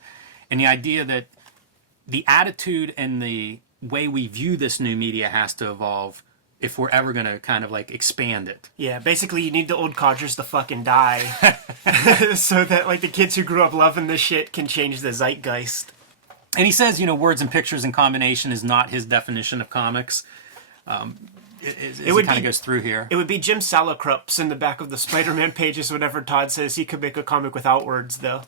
And the idea that the attitude and the way we view this new media has to evolve if we're ever going to kind of like expand it. Yeah, basically you need the old codgers to fucking die so that like the kids who grew up loving this shit can change the zeitgeist. And he says, words and pictures in combination is not his definition of comics. It kind of goes through here. It would be Jim Salicrups in the back of the Spider-Man pages whenever Todd says he could make a comic without words, though.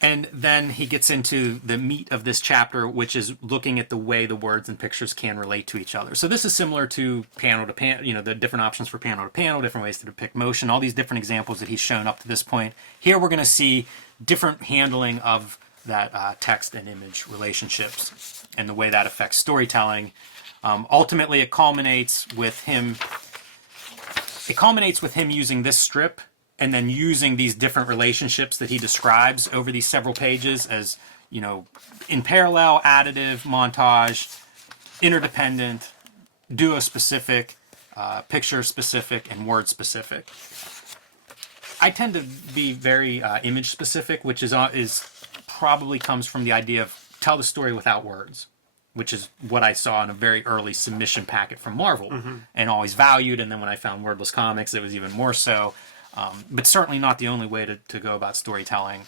And then he gets into the meat of this chapter, which is looking at the way the words and pictures can relate to each other. So this is similar to panel to panel, the different options for panel to panel, different ways to depict motion, all these different examples that he's shown up to this point. Here we're going to see different handling of that text and image relationships and the way that affects storytelling. Ultimately, it culminates with him using this strip and then using these different relationships that he describes over these several pages as, in parallel, additive, montage, interdependent, duo-specific, picture-specific, and word-specific. I tend to be very image-specific, which is probably comes from the idea of tell the story without words, which is what I saw in a very early submission packet from Marvel and always valued. And then when I found wordless comics, it was even more so. But certainly not the only way to go about storytelling,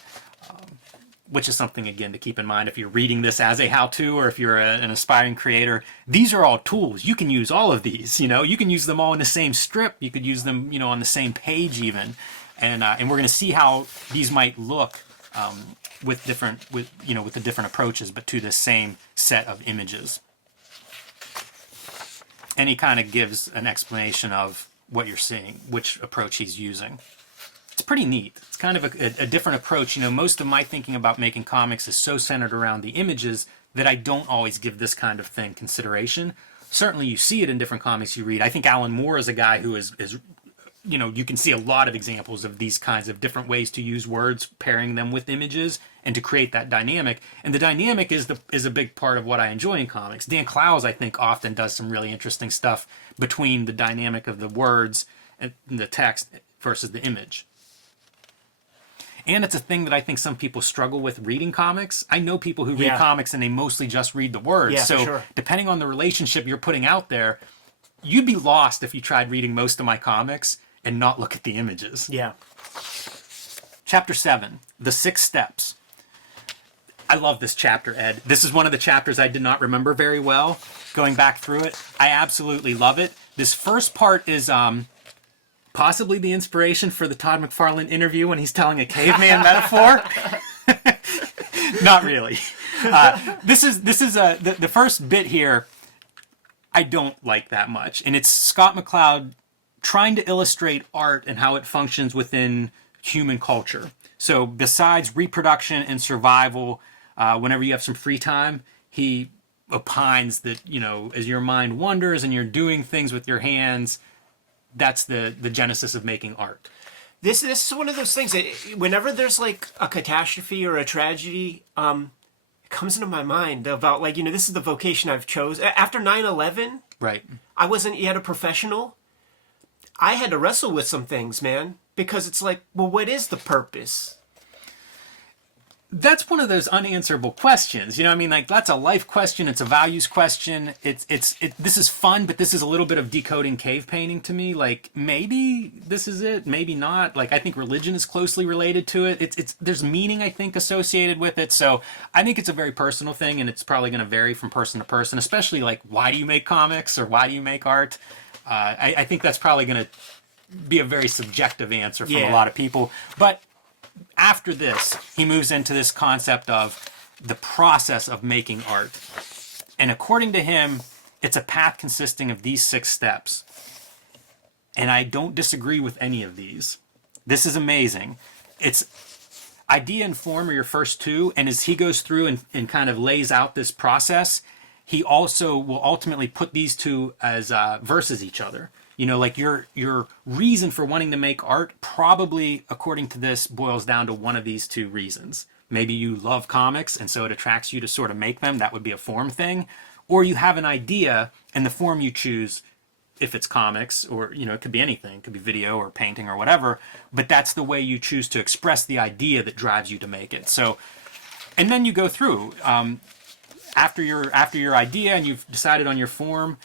which is something, again, to keep in mind if you're reading this as a how-to or if you're an aspiring creator. These are all tools. You can use all of these. You can use them all in the same strip. You could use them, on the same page even. And we're going to see how these might look with the different approaches, but to the same set of images. And he kind of gives an explanation of what you're seeing, which approach he's using. It's pretty neat. It's kind of a different approach. Most of my thinking about making comics is so centered around the images that I don't always give this kind of thing consideration. Certainly you see it in different comics you read. I think Alan Moore is a guy who is you can see a lot of examples of these kinds of different ways to use words, pairing them with images, and to create that dynamic. And the dynamic is a big part of what I enjoy in comics. Dan Clowes, I think, often does some really interesting stuff between the dynamic of the words and the text versus the image. And it's a thing that I think some people struggle with reading comics. I know people who read Yeah. comics and they mostly just read the words. Yeah, so for sure. depending on the relationship you're putting out there, you'd be lost if you tried reading most of my comics and not look at the images. Yeah. Chapter 7, The 6 Steps. I love this chapter, Ed. This is one of the chapters I did not remember very well going back through it. I absolutely love it. This first part is possibly the inspiration for the Todd McFarlane interview when he's telling a caveman metaphor. Not really. This is the first bit here. I don't like that much, and it's Scott McCloud trying to illustrate art and how it functions within human culture. So besides reproduction and survival, whenever you have some free time, he opines that, you know, as your mind wanders and you're doing things with your hands, that's the genesis of making art. This is one of those things that whenever there's like a catastrophe or a tragedy, it comes into my mind about like, you know, this is the vocation I've chose. After 9/11, Right. I wasn't yet a professional. I had to wrestle with some things, man, because it's like, well, what is the purpose? That's one of those unanswerable questions. You know what I mean? Like, that's a life question. It's a values question. This is fun, but this is a little bit of decoding cave painting to me. Like, maybe this is it, maybe not. Like, I think religion is closely related to it. There's meaning, I think, associated with it. So I think it's a very personal thing, and it's probably going to vary from person to person, especially like, why do you make comics or why do you make art? I think that's probably going to be a very subjective answer from a lot of people. But after this, he moves into this concept of the process of making art. And according to him, it's a path consisting of these 6 steps. And I don't disagree with any of these. This is amazing. It's idea and form are your first 2. And as he goes through and kind of lays out this process, he also will ultimately put these 2 as versus each other. You know, like your reason for wanting to make art probably, according to this, boils down to one of these 2 reasons. Maybe you love comics, and so it attracts you to sort of make them. That would be a form thing. Or you have an idea, and the form you choose, if it's comics, or, you know, it could be anything. It could be video or painting or whatever. But that's the way you choose to express the idea that drives you to make it. So, and then you go through. After your idea and you've decided on your form,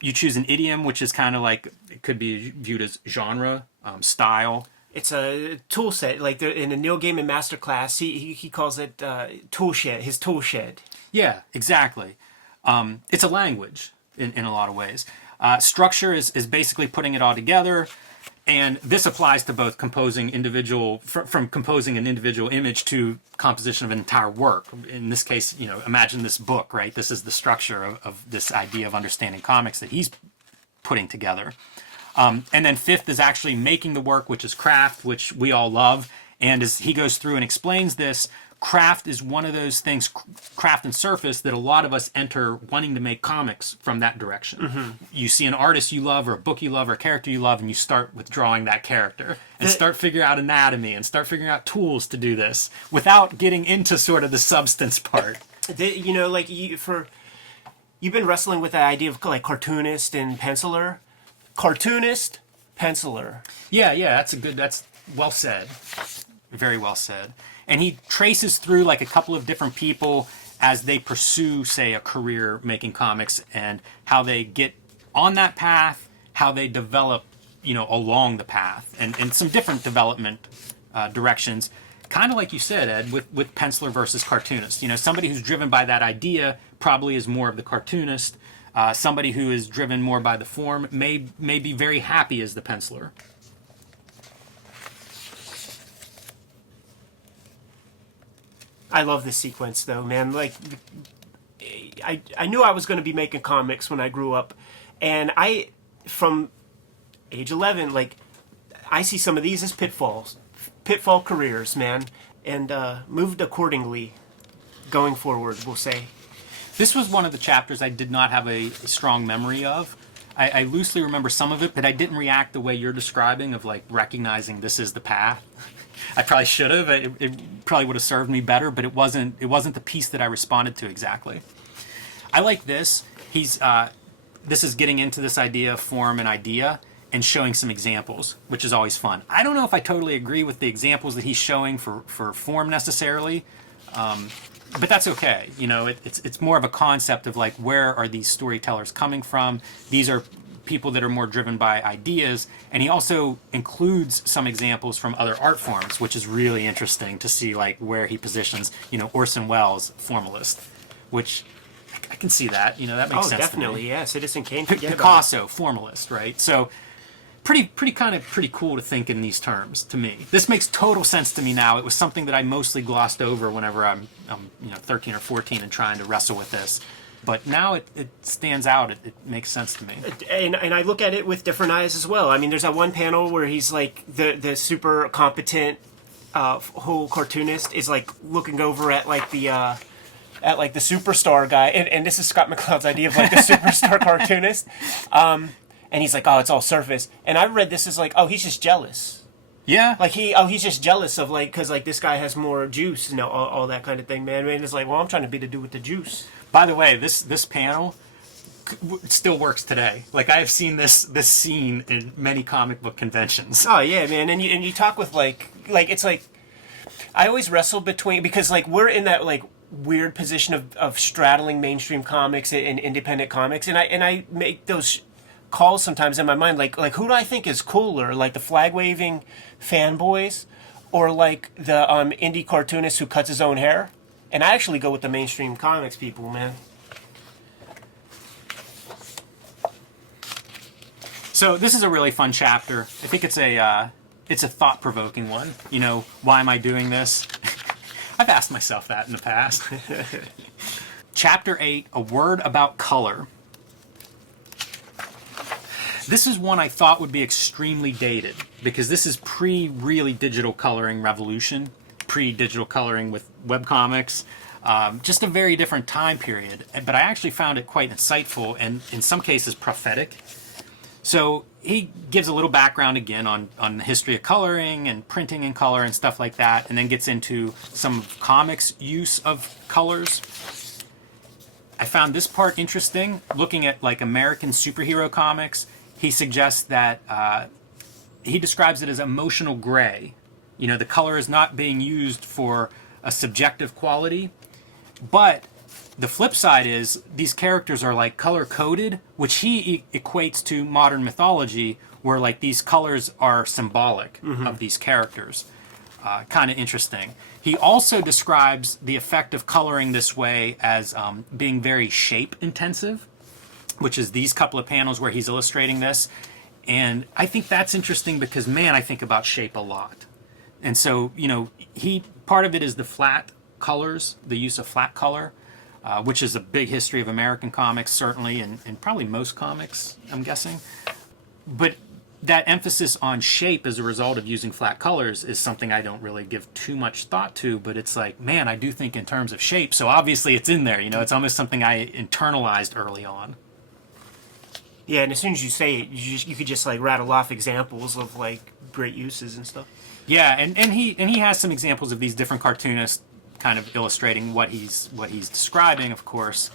you choose an idiom, which is kind of like, it could be viewed as genre, style. It's a tool set. Like in the Neil Gaiman Masterclass, he calls it tool shed, his tool shed. Yeah, exactly. It's a language in a lot of ways. Structure is basically putting it all together. And this applies to both composing from composing an individual image to composition of an entire work. In this case, you know, imagine this book, right? This is the structure of this idea of understanding comics that he's putting together. And then 5th is actually making the work, which is craft, which we all love. And as he goes through and explains this, craft is one of those things, craft and surface, that a lot of us enter wanting to make comics from that direction. Mm-hmm. You see an artist you love or a book you love or a character you love, and you start with drawing that character and start figuring out anatomy and start figuring out tools to do this without getting into sort of the substance part. You know, like you've been wrestling with the idea of like cartoonist and penciler. Cartoonist, penciler. Yeah, that's well said. Very well said. And he traces through like a couple of different people as they pursue, say, a career making comics, and how they get on that path, how they develop, you know, along the path, and some different development directions. Kind of like you said, Ed, with penciler versus cartoonist. You know, somebody who's driven by that idea probably is more of the cartoonist. Somebody who is driven more by the form may be very happy as the penciler. I love this sequence, though, man. Like, I knew I was going to be making comics when I grew up, and from age 11, like, I see some of these as pitfall careers, man, and moved accordingly going forward, we'll say. This was one of the chapters I did not have a strong memory of. I loosely remember some of it, but I didn't react the way you're describing of like recognizing this is the path. I probably should have. It probably would have served me better, but it wasn't the piece that I responded to exactly. I like this. This is getting into this idea of form and idea, and showing some examples, which is always fun. I don't know if I totally agree with the examples that he's showing for form necessarily, but that's okay. You know, it's more of a concept of like, where are these storytellers coming from? These are people that are more driven by ideas, and he also includes some examples from other art forms, which is really interesting to see like where he positions, you know, Orson Welles, formalist, which I can see that, you know, that makes sense. Oh, definitely, to me. yeah. Citizen Kane, forget Picasso, formalist, right? So pretty cool to think in these terms to me. This makes total sense to me now. It was something that I mostly glossed over whenever I'm 13 or 14 and trying to wrestle with this. But now it stands out. It makes sense to me. And I look at it with different eyes as well. I mean, there's that one panel where he's like the super competent whole cartoonist is like looking over at like the superstar guy, and this is Scott McCloud's idea of like the superstar cartoonist. And he's like, oh, it's all surface. And I read this as like, oh, he's just jealous. Yeah. Like he's just jealous of like, because like this guy has more juice, you know, all that kind of thing, man. And it's like, well, I'm trying to be the dude with the juice. By the way, this panel still works today. Like, I have seen this scene in many comic book conventions. Oh yeah, man. And you talk with like it's like I always wrestle between, because like we're in that like weird position of straddling mainstream comics and independent comics, and I make those calls sometimes in my mind, like who do I think is cooler, like the flag waving fanboys, or like the indie cartoonist who cuts his own hair? And I actually go with the mainstream comics people, man. So this is a really fun chapter. I think it's a thought-provoking one. You know, why am I doing this? I've asked myself that in the past. Chapter 8, A Word About Color. This is one I thought would be extremely dated, because this is pre-really digital coloring revolution, pre-digital coloring with webcomics, just a very different time period. But I actually found it quite insightful and in some cases prophetic. So he gives a little background again on the history of coloring and printing in color and stuff like that, and then gets into some comics use of colors. I found this part interesting. Looking at like American superhero comics, he suggests that he describes it as emotional gray. You know, the color is not being used for a subjective quality, but the flip side is these characters are like color coded, which he equates to modern mythology, where like these colors are symbolic of these characters. Kind of interesting. He also describes the effect of coloring this way as being very shape intensive, which is these couple of panels where he's illustrating this. And I think that's interesting because, man, I think about shape a lot. And so, you know, part of it is the flat colors, the use of flat color, which is a big history of American comics, certainly, and probably most comics, I'm guessing. But that emphasis on shape as a result of using flat colors is something I don't really give too much thought to, but it's like, man, I do think in terms of shape, so obviously it's in there, you know, it's almost something I internalized early on. Yeah, and as soon as you say it, you could just like rattle off examples of like great uses and stuff. Yeah, and he has some examples of these different cartoonists kind of illustrating what he's describing, of course,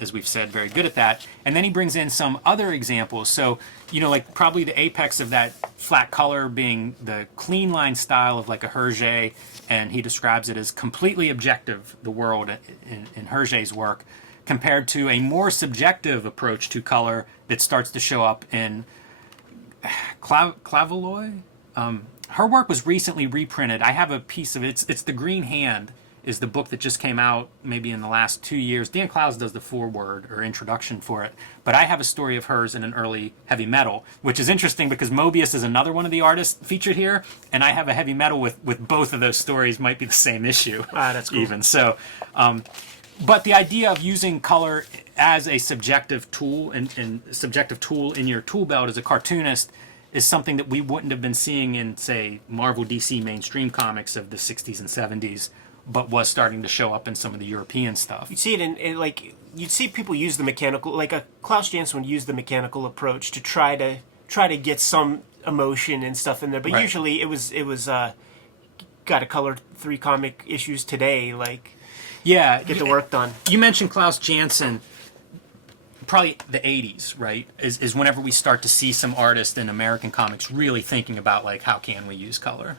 as we've said, very good at that. And then he brings in some other examples. So, you know, like probably the apex of that flat color being the clean line style of like a Hergé, and he describes it as completely objective, the world in Hergé's work, compared to a more subjective approach to color that starts to show up in Claveloy. Her work was recently reprinted. I have a piece of it. It's The Green Hand is the book that just came out maybe in the last 2 years. Dan Clowes does the foreword or introduction for it. But I have a story of hers in an early heavy metal, which is interesting because Mobius is another one of the artists featured here, and I have a heavy metal with both of those stories. Might be the same issue. Ah, that's cool. Even so. But the idea of using color as a subjective tool and subjective tool in your tool belt as a cartoonist is something that we wouldn't have been seeing in, say, Marvel DC mainstream comics of the 60s and 70s, but was starting to show up in some of the European stuff. You'd see it in like, you'd see people use the mechanical, like a Klaus Janson would use the mechanical approach to try to get some emotion and stuff in there, but Right. usually it was got to color 3 comic issues today, like Yeah. get the work done. You mentioned Klaus Janson. probably the 80s, right? Is whenever we start to see some artists in American comics really thinking about like how can we use color.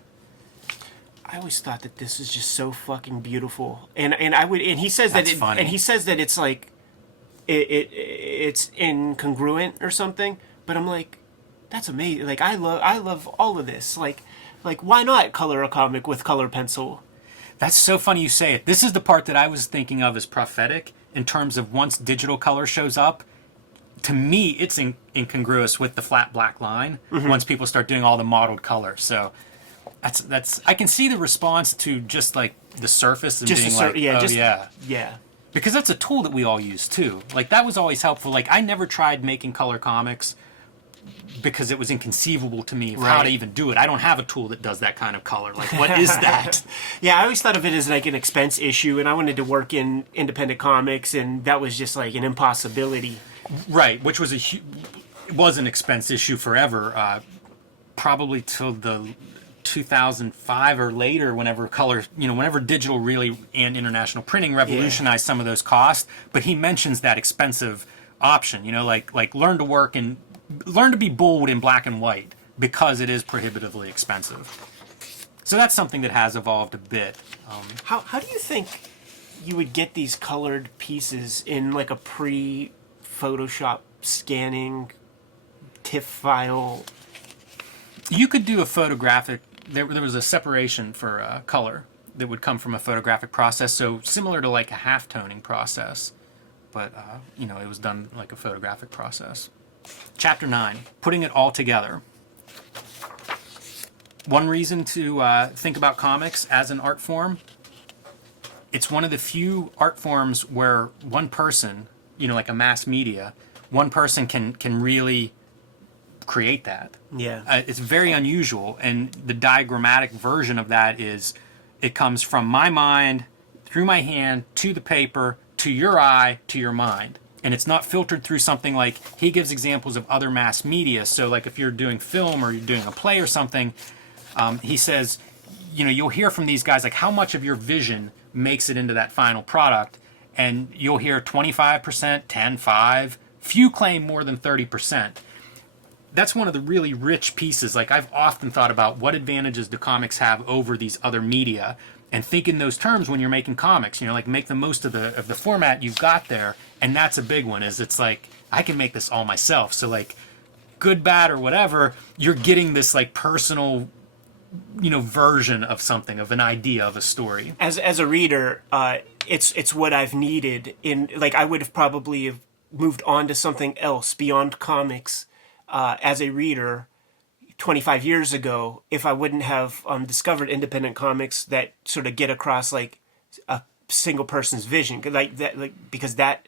I always thought that this was just so fucking beautiful, and he says That's that funny. and he says that it's like it's incongruent or something, but I'm like, that's amazing. Like I love all of this. Like why not color a comic with color pencil? That's so funny you say it. This is the part that I was thinking of as prophetic in terms of once digital color shows up. To me, it's incongruous with the flat black line once people start doing all the mottled color. So that's I can see the response to just like the surface and Just being a like, yeah. because that's a tool that we all use too. Like that was always helpful. Like I never tried making color comics because it was inconceivable to me of how to even do it. I don't have a tool that does that kind of color. Like, what is that? Yeah, I always thought of it as like an expense issue, and I wanted to work in independent comics, and that was just like an impossibility. Right, which was it was an expense issue forever, probably till the 2005 or later, whenever color, whenever digital really and international printing revolutionized some of those costs. But he mentions that expensive option, like learn to be bold in black and white because it is prohibitively expensive. So that's something that has evolved a bit. How do you think you would get these colored pieces in like a pre-Photoshop scanning TIFF file? You could do a photographic. There was a separation for color that would come from a photographic process, so similar to like a half toning process, but it was done like a photographic process. Chapter 9, putting it all together. One reason to think about comics as an art form, it's one of the few art forms where one person, like a mass media, one person can really create that. Yeah. It's very unusual, and the diagrammatic version of that is it comes from my mind, through my hand, to the paper, to your eye, to your mind. And it's not filtered through something like, he gives examples of other mass media. So like if you're doing film or you're doing a play or something, he says, you'll hear from these guys, like how much of your vision makes it into that final product. And you'll hear 25%, 10, 5, few claim more than 30%. That's one of the really rich pieces. Like I've often thought about what advantages do comics have over these other media, and think in those terms when you're making comics. Like make the most of the format you've got there, and that's a big one. Is it's like I can make this all myself. So like, good, bad, or whatever, you're getting this like personal, version of something, of an idea, of a story. As a reader, it's what I've needed in like I would have probably have moved on to something else beyond comics as a reader 25 years ago if I wouldn't have discovered independent comics that sort of get across like a single person's vision, like that, because that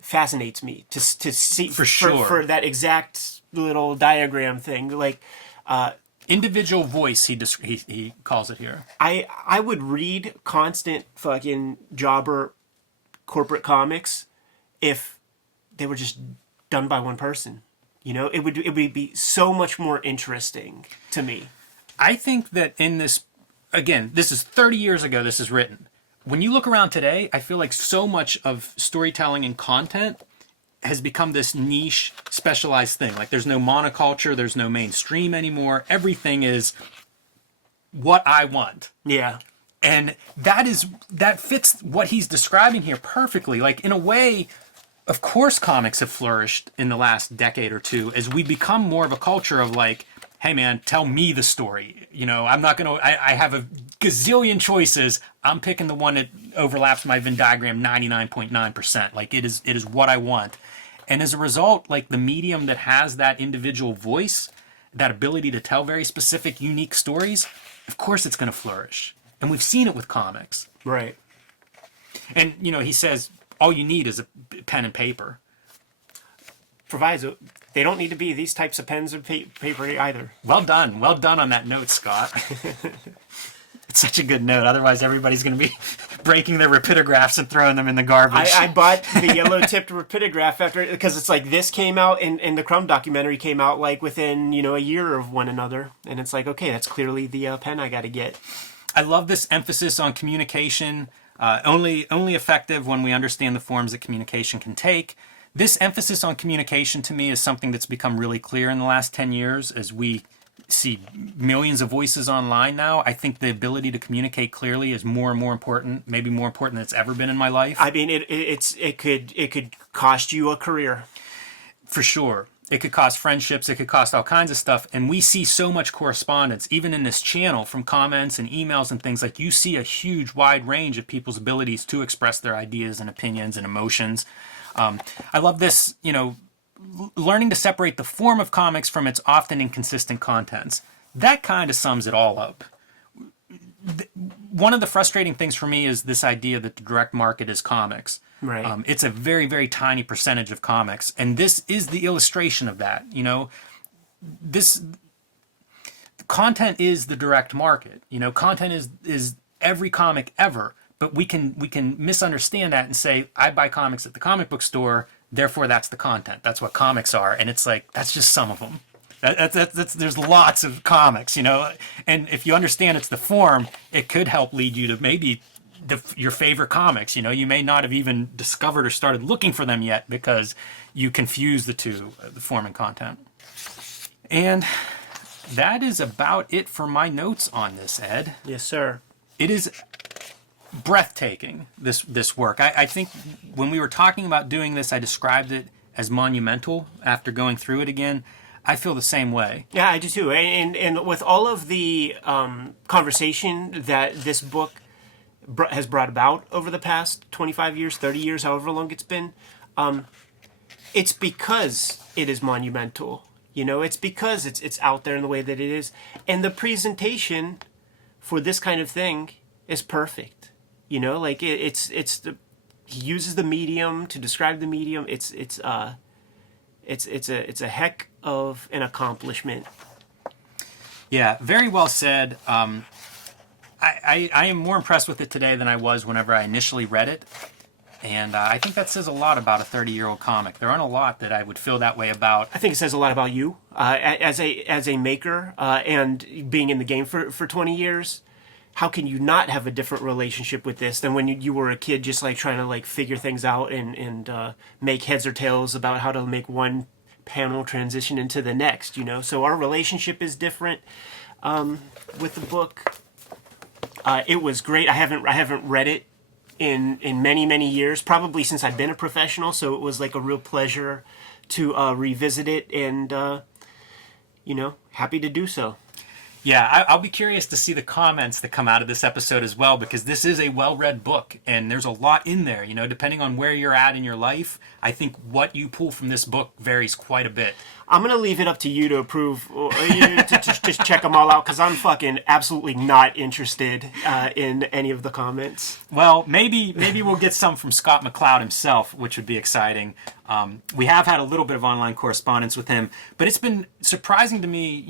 fascinates me to see for sure for that exact little diagram thing, like individual voice. He calls it here. I would read constant fucking jobber corporate comics if they were just done by one person. It would be so much more interesting to me. I think that in this, again, this is 30 years ago this is written. When you look around today, I feel like so much of storytelling and content has become this niche, specialized thing. Like there's no monoculture, there's no mainstream anymore. Everything is what I want. Yeah. And that fits what he's describing here perfectly. Like in a way, of course, comics have flourished in the last decade or two as we become more of a culture of like, hey man, tell me the story. I'm not going to, I have a gazillion choices. I'm picking the one that overlaps my Venn diagram 99.9%. Like it is what I want. And as a result, like the medium that has that individual voice, that ability to tell very specific, unique stories, of course it's going to flourish. And we've seen it with comics. Right. And, he says, all you need is a pen and paper. Proviso, they don't need to be these types of pens and paper either. Well done on that note, Scott. It's such a good note. Otherwise, everybody's going to be breaking their rapidographs and throwing them in the garbage. I bought the yellow-tipped rapidograph after, because it's like this came out and the Crumb documentary came out like within a year of one another, and it's like, okay, that's clearly the pen I got to get. I love this emphasis on communication. Only effective when we understand the forms that communication can take. This emphasis on communication to me is something that's become really clear in the last 10 years as we see millions of voices online now. I think the ability to communicate clearly is more and more important, maybe more important than it's ever been in my life. I mean, it could cost you a career. For sure. It could cost friendships, it could cost all kinds of stuff. And we see so much correspondence, even in this channel, from comments and emails and things. Like, you see a huge wide range of people's abilities to express their ideas and opinions and emotions. I love this, learning to separate the form of comics from its often inconsistent contents. That kind of sums it all up. One of the frustrating things for me is this idea that the direct market is comics. Right. It's a very, very tiny percentage of comics, and this is the illustration of that. This content is the direct market. Content is every comic ever, but we can misunderstand that and say, I buy comics at the comic book store, therefore that's the content. That's what comics are, and it's like, that's just some of them. There's lots of comics, and if you understand it's the form, it could help lead you to maybe your favorite comics. You may not have even discovered or started looking for them yet because you confuse the two, the form and content. And that is about it for my notes on this, Ed. Yes, sir. It is breathtaking, this work. I think when we were talking about doing this, I described it as monumental. After going through it again, I feel the same way. Yeah, I do too. And with all of the conversation that this book has brought about over the past 25 years, 30 years, however long it's been, it's because it is monumental. It's because it's out there in the way that it is. And the presentation for this kind of thing is perfect. Like he uses the medium to describe the medium. It's a heck of an accomplishment. Yeah, very well said. I am more impressed with it today than I was whenever I initially read it. And I think that says a lot about a 30-year-old comic. There aren't a lot that I would feel that way about. I think it says a lot about you as a maker and being in the game for 20 years. How can you not have a different relationship with this than when you were a kid just like trying to like figure things out and make heads or tails about how to make one panel transition into the next, So our relationship is different with the book. It was great. I haven't read it in many years, probably since I've been a professional. So it was like a real pleasure to revisit it, and happy to do so. Yeah, I'll be curious to see the comments that come out of this episode as well, because this is a well-read book, and there's a lot in there. Depending on where you're at in your life, I think what you pull from this book varies quite a bit. I'm going to leave it up to you to approve, to just check them all out, because I'm fucking absolutely not interested in any of the comments. Well, maybe we'll get some from Scott McCloud himself, which would be exciting. We have had a little bit of online correspondence with him, but it's been surprising to me.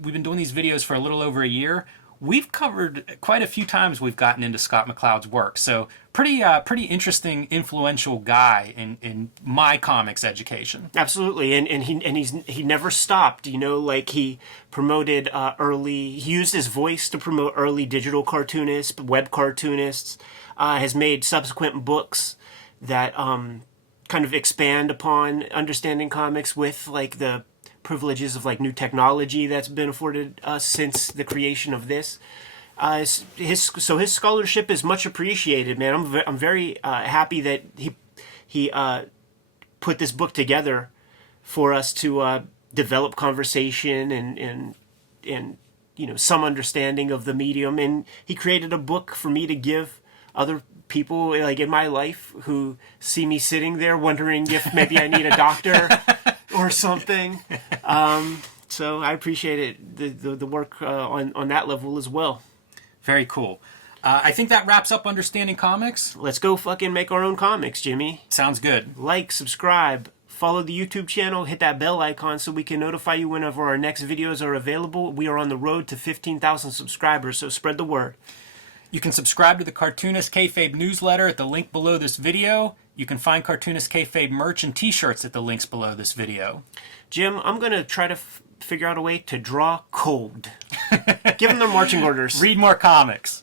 We've been doing these videos for a little over a year. We've covered quite a few times we've gotten into Scott McCloud's work. So pretty interesting, influential guy in my comics education. Absolutely, and he never stopped. Like he promoted he used his voice to promote early digital cartoonists, web cartoonists. Has made subsequent books that kind of expand upon understanding comics with like the privileges of like new technology that's been afforded us since the creation of this. His scholarship is much appreciated, man. I'm very happy that he put this book together for us to develop conversation and some understanding of the medium. And he created a book for me to give other people like in my life who see me sitting there wondering if maybe I need a doctor or something. So I appreciate it, the work on that level as well. Very cool. I think that wraps up Understanding Comics. Let's go fucking make our own comics, Jimmy. Sounds good. Like, subscribe, follow the YouTube channel, hit that bell icon so we can notify you whenever our next videos are available. We are on the road to 15,000 subscribers, so spread the word. You can subscribe to the Cartoonist Kayfabe newsletter at the link below this video. You can find Cartoonist Kayfabe merch and t-shirts at the links below this video. Jim, I'm going to try to figure out a way to draw cold. Give them their marching orders. Read more comics.